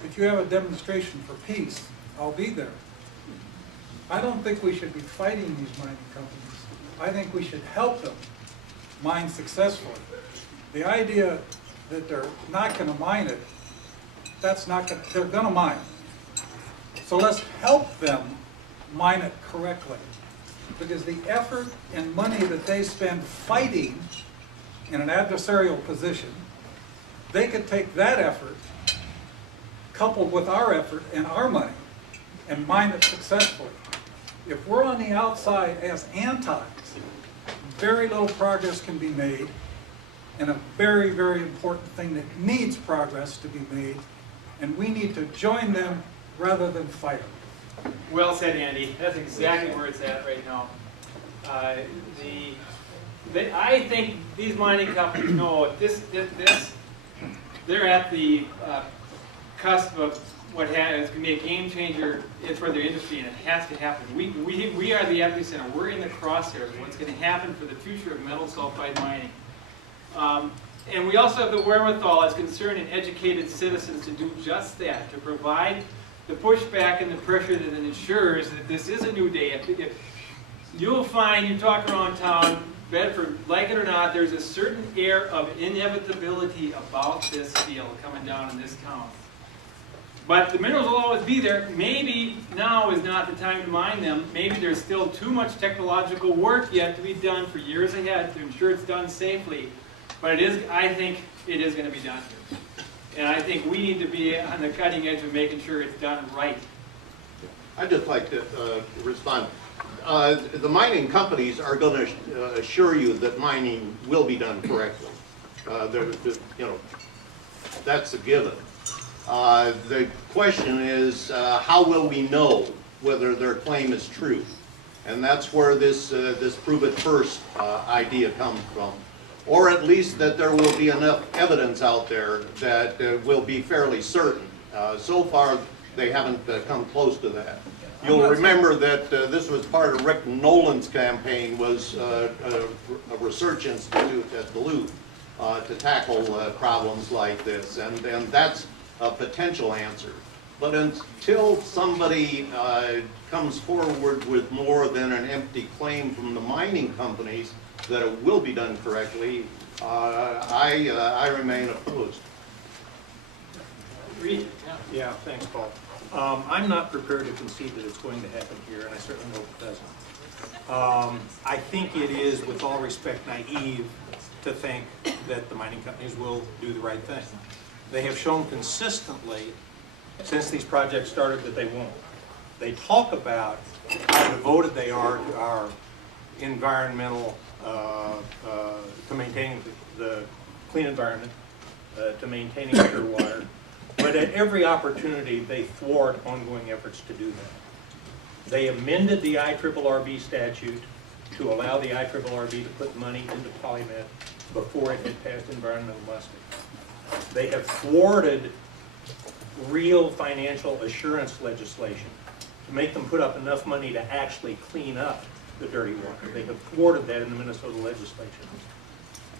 If you have a demonstration for peace, I'll be there." I don't think we should be fighting these mining companies. I think we should help them mine successfully. The idea that they're not going to mine it, they're going to mine. So let's help them mine it correctly. Because the effort and money that they spend fighting in an adversarial position, they could take that effort, coupled with our effort and our money, and mine it successfully. If we're on the outside as antis, very little progress can be made, and a very, very important thing that needs progress to be made, and we need to join them rather than fight them. Well said, Andy. That's exactly where it's at right now. I think these mining companies know they're at the cusp of what is going to be a game changer for their industry, and it has to happen. We are the epicenter. We're in the crosshairs of what's going to happen for the future of metal sulfide mining. And we also have the wherewithal as concerned and educated citizens to do just that, to provide the pushback and the pressure that ensures that this is a new day. If you'll find, you talk around town, Bedford, like it or not, there's a certain air of inevitability about this deal coming down in this town. But the minerals will always be there. Maybe now is not the time to mine them. Maybe there's still too much technological work yet to be done for years ahead to ensure it's done safely. But I think it is going to be done. And I think we need to be on the cutting edge of making sure it's done right. I'd just like to respond. The mining companies are going to assure you that mining will be done correctly. That's a given. The question is, how will we know whether their claim is true? And that's where this prove it first idea comes from. Or at least that there will be enough evidence out there that will be fairly certain. So far, they haven't come close to that. You'll remember that this was part of Rick Nolan's campaign, was a research institute at Duluth to tackle problems like this, and that's a potential answer. But until somebody comes forward with more than an empty claim from the mining companies that it will be done correctly, I remain opposed. Reed? Yeah, thanks, Paul. I'm not prepared to concede that it's going to happen here, and I certainly hope it doesn't. I think it is, with all respect, naive to think that the mining companies will do the right thing. They have shown consistently, since these projects started, that they won't. They talk about how devoted they are to our environmental, to maintaining the clean environment, to maintaining pure water. But at every opportunity, they thwart ongoing efforts to do that. They amended the IRRB statute to allow the IRRB to put money into PolyMet before it had passed environmental muster. They have thwarted real financial assurance legislation to make them put up enough money to actually clean up the dirty water. They have thwarted that in the Minnesota legislature.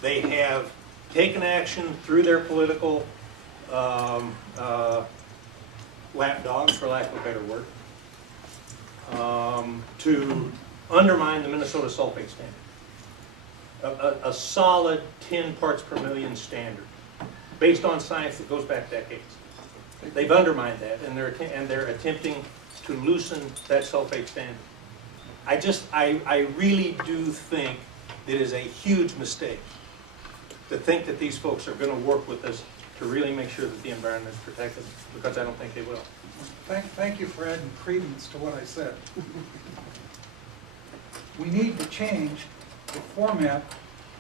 They have taken action through their political lapdogs, for lack of a better word, to undermine the Minnesota sulfate standard. A solid 10 parts per million standard, based on science that goes back decades. They've undermined that, and they're attempting to loosen that sulfate standard. I really do think it is a huge mistake to think that these folks are going to work with us to really make sure that the environment is protected, because I don't think they will. Thank you for adding credence to what I said. We need to change the format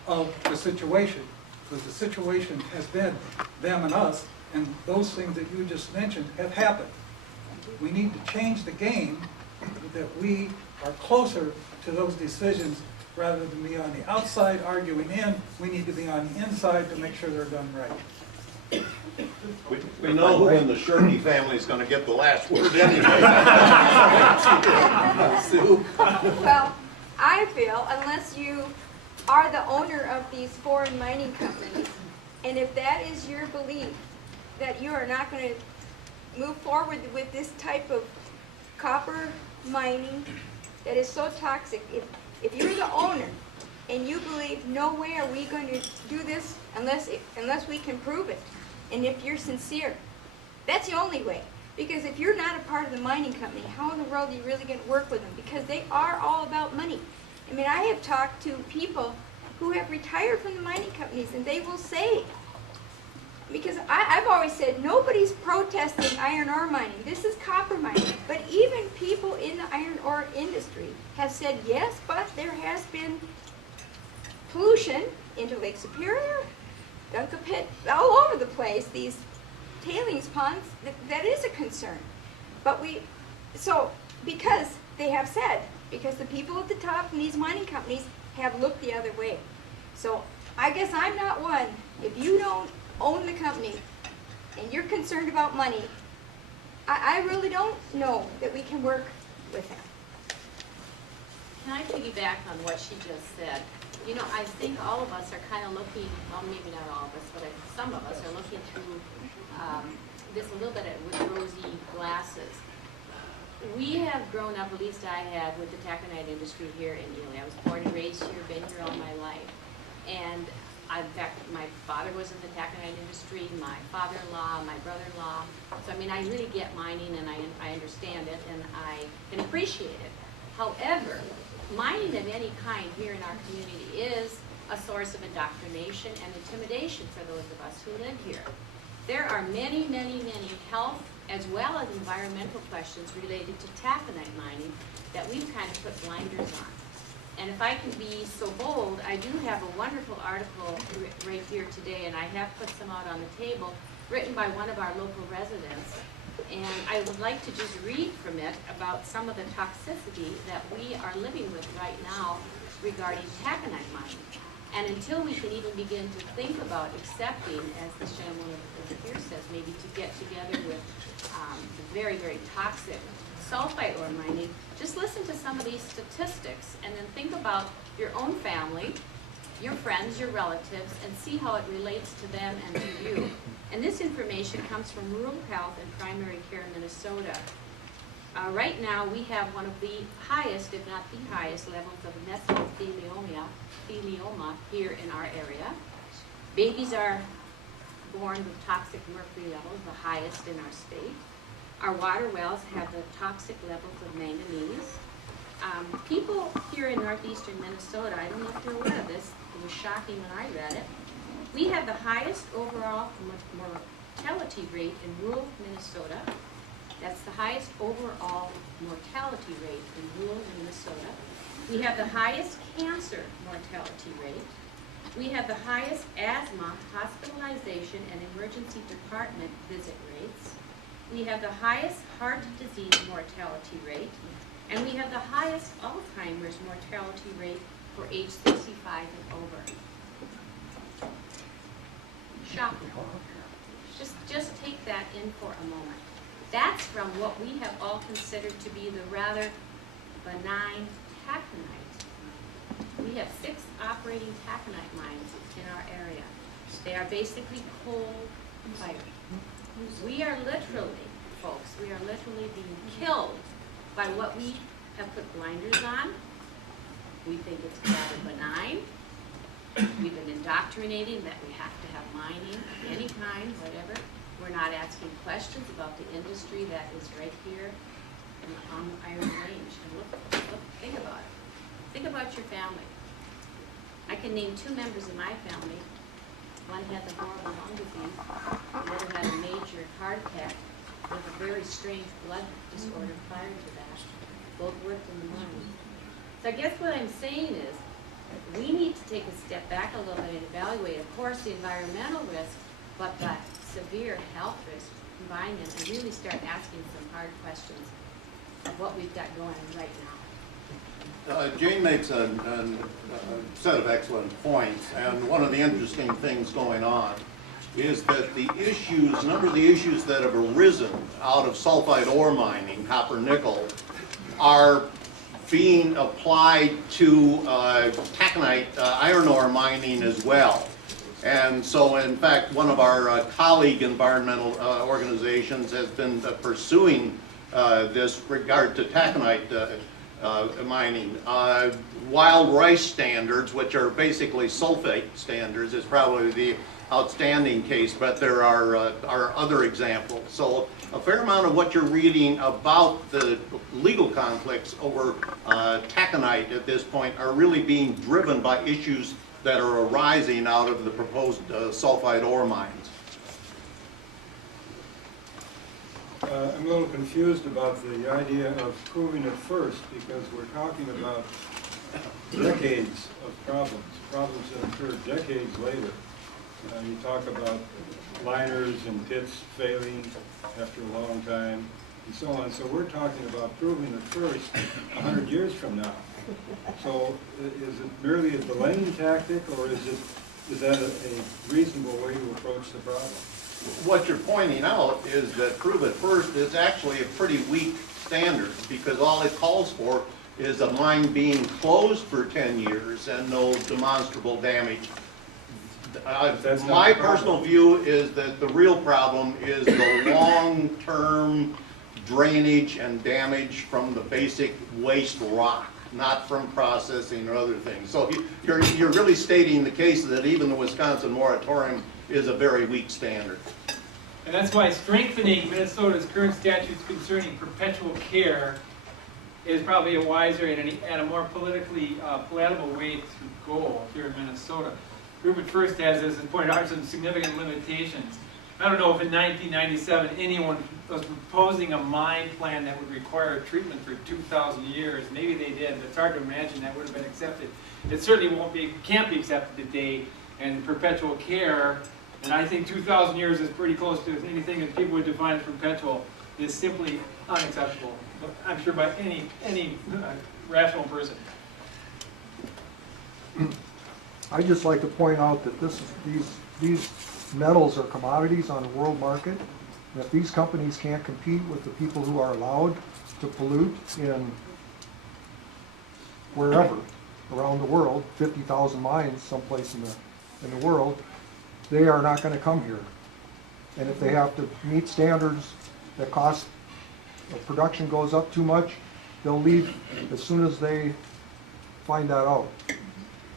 of the situation, because the situation has been them and us, and those things that you just mentioned have happened. We need to change the game, that we are closer to those decisions rather than be on the outside arguing in. We need to be on the inside to make sure they're done right. We know who in the Schurke family is going to get the last word anyway. Sue? Well, I feel unless you are the owner of these foreign mining companies, and if that is your belief that you are not going to move forward with this type of copper mining that is so toxic, if you're the owner and you believe no way are we going to do this unless we can prove it, and if you're sincere, that's the only way. Because if you're not a part of the mining company, how in the world are you really going to work with them? Because they are all about money. I mean, I have talked to people who have retired from the mining companies, and they will say, because I've always said, nobody's protesting iron ore mining. This is copper mining. But even people in the iron ore industry have said, yes, but there has been pollution into Lake Superior, Duncan Pit, all over the place, these tailings ponds, that is a concern. But because they have said, because the people at the top in these mining companies have looked the other way. So I guess I'm not one. If you don't own the company and you're concerned about money, I really don't know that we can work with them. Can I piggyback on what she just said? You know, I think all of us are kind of looking, well, maybe not all of us, but some of us are looking through this a little bit with rosy glasses. We have grown up, at least I have, with the taconite industry here in Ely. I was born and raised here, been here all my life. And in fact, my father was in the taconite industry, my father-in-law, my brother-in-law. So I mean, I really get mining and I understand it and I can appreciate it. However, mining of any kind here in our community is a source of indoctrination and intimidation for those of us who live here. There are many, many, many health as well as environmental questions related to taconite mining that we've kind of put blinders on. And if I can be so bold, I do have a wonderful article right here today, and I have put some out on the table, written by one of our local residents. And I would like to just read from it about some of the toxicity that we are living with right now regarding taconite mining. And until we can even begin to think about accepting, as this gentleman over here says, maybe to get together with the very, very toxic sulfide ore mining, just listen to some of these statistics and then think about your own family, your friends, your relatives, and see how it relates to them and to you. And this information comes from Rural Health and Primary Care Minnesota. Right now, we have one of the highest, if not the highest, levels of mesothelioma here in our area. Babies are born with toxic mercury levels, the highest in our state. Our water wells have the toxic levels of manganese. People here in northeastern Minnesota, I don't know if you're aware of this, it was shocking when I read it. We have the highest overall mortality rate in rural Minnesota. That's the highest overall mortality rate in rural Minnesota. We have the highest cancer mortality rate. We have the highest asthma, hospitalization, and emergency department visit rates. We have the highest heart disease mortality rate. And we have the highest Alzheimer's mortality rate for age 65 and over. Shocking. Just take that in for a moment. That's from what we have all considered to be the rather benign taconite. We have 6 operating taconite mines in our area. They are basically coal-fired. We are literally, folks, we are literally being killed by what we have put blinders on. We think it's rather benign. We've been indoctrinating that we have to have mining of any kind, whatever. We're not asking questions about the industry that is right here on the Iron Range. And look, think about it. Think about your family. I can name 2 members of my family. One had the horrible lung disease. The other had a major heart attack with a very strange blood disorder prior to that. Both worked in the mine. So I guess what I'm saying is we need to take a step back a little bit and evaluate, of course, the environmental risk, but the severe health risk, combine them and really start asking some hard questions of what we've got going right now. Jane makes a set of excellent points, and one of the interesting things going on is that the issues, a number of the issues that have arisen out of sulfide ore mining, copper nickel, are being applied to taconite iron ore mining as well. And so, in fact, one of our colleague environmental organizations has been pursuing this regard to taconite mining. Wild rice standards, which are basically sulfate standards, is probably outstanding case, but there are other examples. So a fair amount of what you're reading about the legal conflicts over taconite at this point are really being driven by issues that are arising out of the proposed sulfide ore mines. I'm a little confused about the idea of proving it first, because we're talking about decades of problems that occurred decades later. You talk about liners and pits failing after a long time, and so on. So we're talking about proving it first 100 years from now. So is it merely a delaying tactic, or is that a reasonable way to approach the problem? What you're pointing out is that prove it first is actually a pretty weak standard, because all it calls for is a mine being closed for 10 years and no demonstrable damage. My personal view is that the real problem is the long-term drainage and damage from the basic waste rock, not from processing or other things. So you're really stating the case that even the Wisconsin moratorium is a very weak standard. And that's why strengthening Minnesota's current statutes concerning perpetual care is probably a wiser and a more politically palatable way to go here in Minnesota. Prove it first has, as is pointed out, some significant limitations. I don't know if in 1997 anyone was proposing a mine plan that would require treatment for 2,000 years. Maybe they did, but it's hard to imagine that would have been accepted. It certainly can't be accepted today. And perpetual care, and I think 2,000 years is pretty close to anything that people would define as perpetual, is simply unacceptable. I'm sure by any rational person. I'd just like to point out that these metals are commodities on the world market. And if these companies can't compete with the people who are allowed to pollute in wherever around the world, 50,000 mines someplace in the world, they are not going to come here. And if they have to meet standards that cost of production goes up too much, they'll leave as soon as they find that out.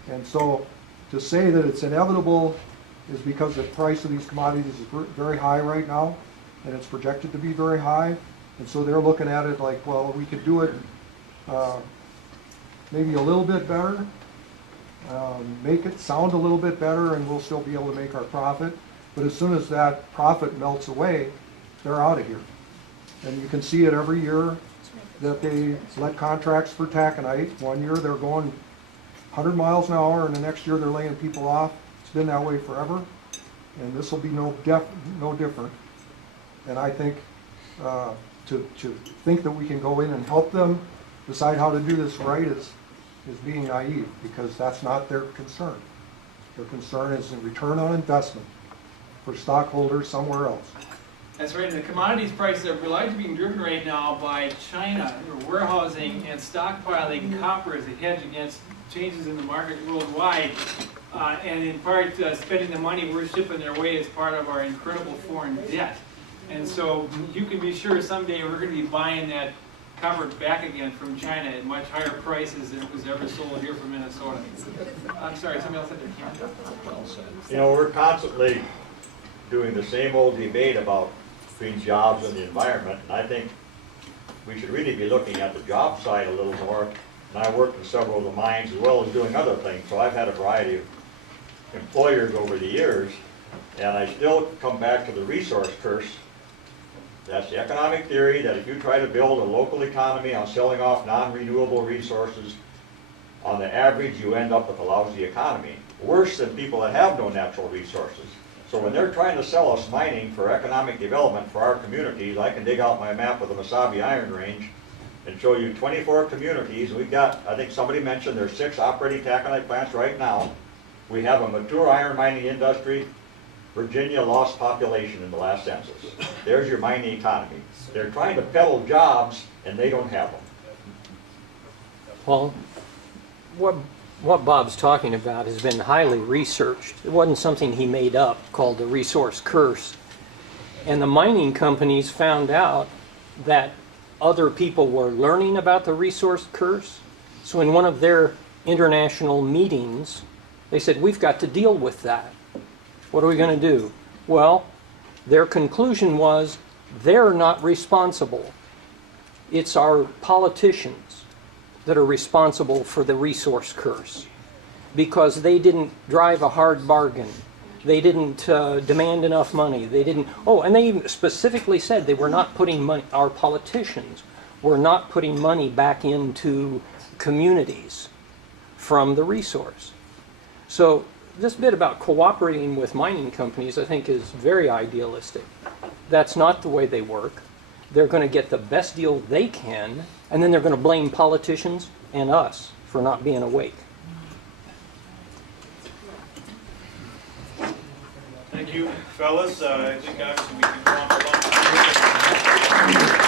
And so to say that it's inevitable is because the price of these commodities is very high right now, and it's projected to be very high. And so they're looking at it like, well, we could do it maybe a little bit better, make it sound a little bit better, and we'll still be able to make our profit. But as soon as that profit melts away, they're out of here. And you can see it every year that they let contracts for taconite. One year they're going 100 miles an hour, and the next year they're laying people off. It's been that way forever, and this will be no different. And I think to think that we can go in and help them decide how to do this right is being naive, because that's not their concern. Their concern is a return on investment for stockholders somewhere else. That's right, and the commodities prices are largely being driven right now by China, who are warehousing and stockpiling copper as a hedge against changes in the market worldwide, and in part spending the money we're shipping their way as part of our incredible foreign debt. And so you can be sure someday we're going to be buying that copper back again from China at much higher prices than it was ever sold here from Minnesota. I'm sorry, somebody else had their hand up. You know, we're constantly doing the same old debate about between jobs and the environment, and I think we should really be looking at the job side a little more. And I worked in several of the mines as well as doing other things, so I've had a variety of employers over the years, and I still come back to the resource curse. That's the economic theory that if you try to build a local economy on selling off non-renewable resources, on the average you end up with a lousy economy, worse than people that have no natural resources. So when they're trying to sell us mining for economic development for our communities, I can dig out my map of the Mesabi Iron Range and show you 24 communities. We've got, I think somebody mentioned there's 6 operating taconite plants right now. We have a mature iron mining industry. Virginia lost population in the last census. There's your mining economy. They're trying to peddle jobs and they don't have them. Well, what Bob's talking about has been highly researched. It wasn't something he made up called the resource curse. And the mining companies found out that other people were learning about the resource curse. So in one of their international meetings, they said, we've got to deal with that. What are we going to do? Well, their conclusion was they're not responsible. It's our politicians that are responsible for the resource curse because they didn't drive a hard bargain. They didn't demand enough money. They didn't, oh, and they even specifically said they were not putting money, our politicians were not putting money back into communities from the resource. So this bit about cooperating with mining companies, I think, is very idealistic. That's not the way they work. They're going to get the best deal they can, and then they're going to blame politicians and us for not being awake. Thank you, fellas. I think obviously we can go on for lunch.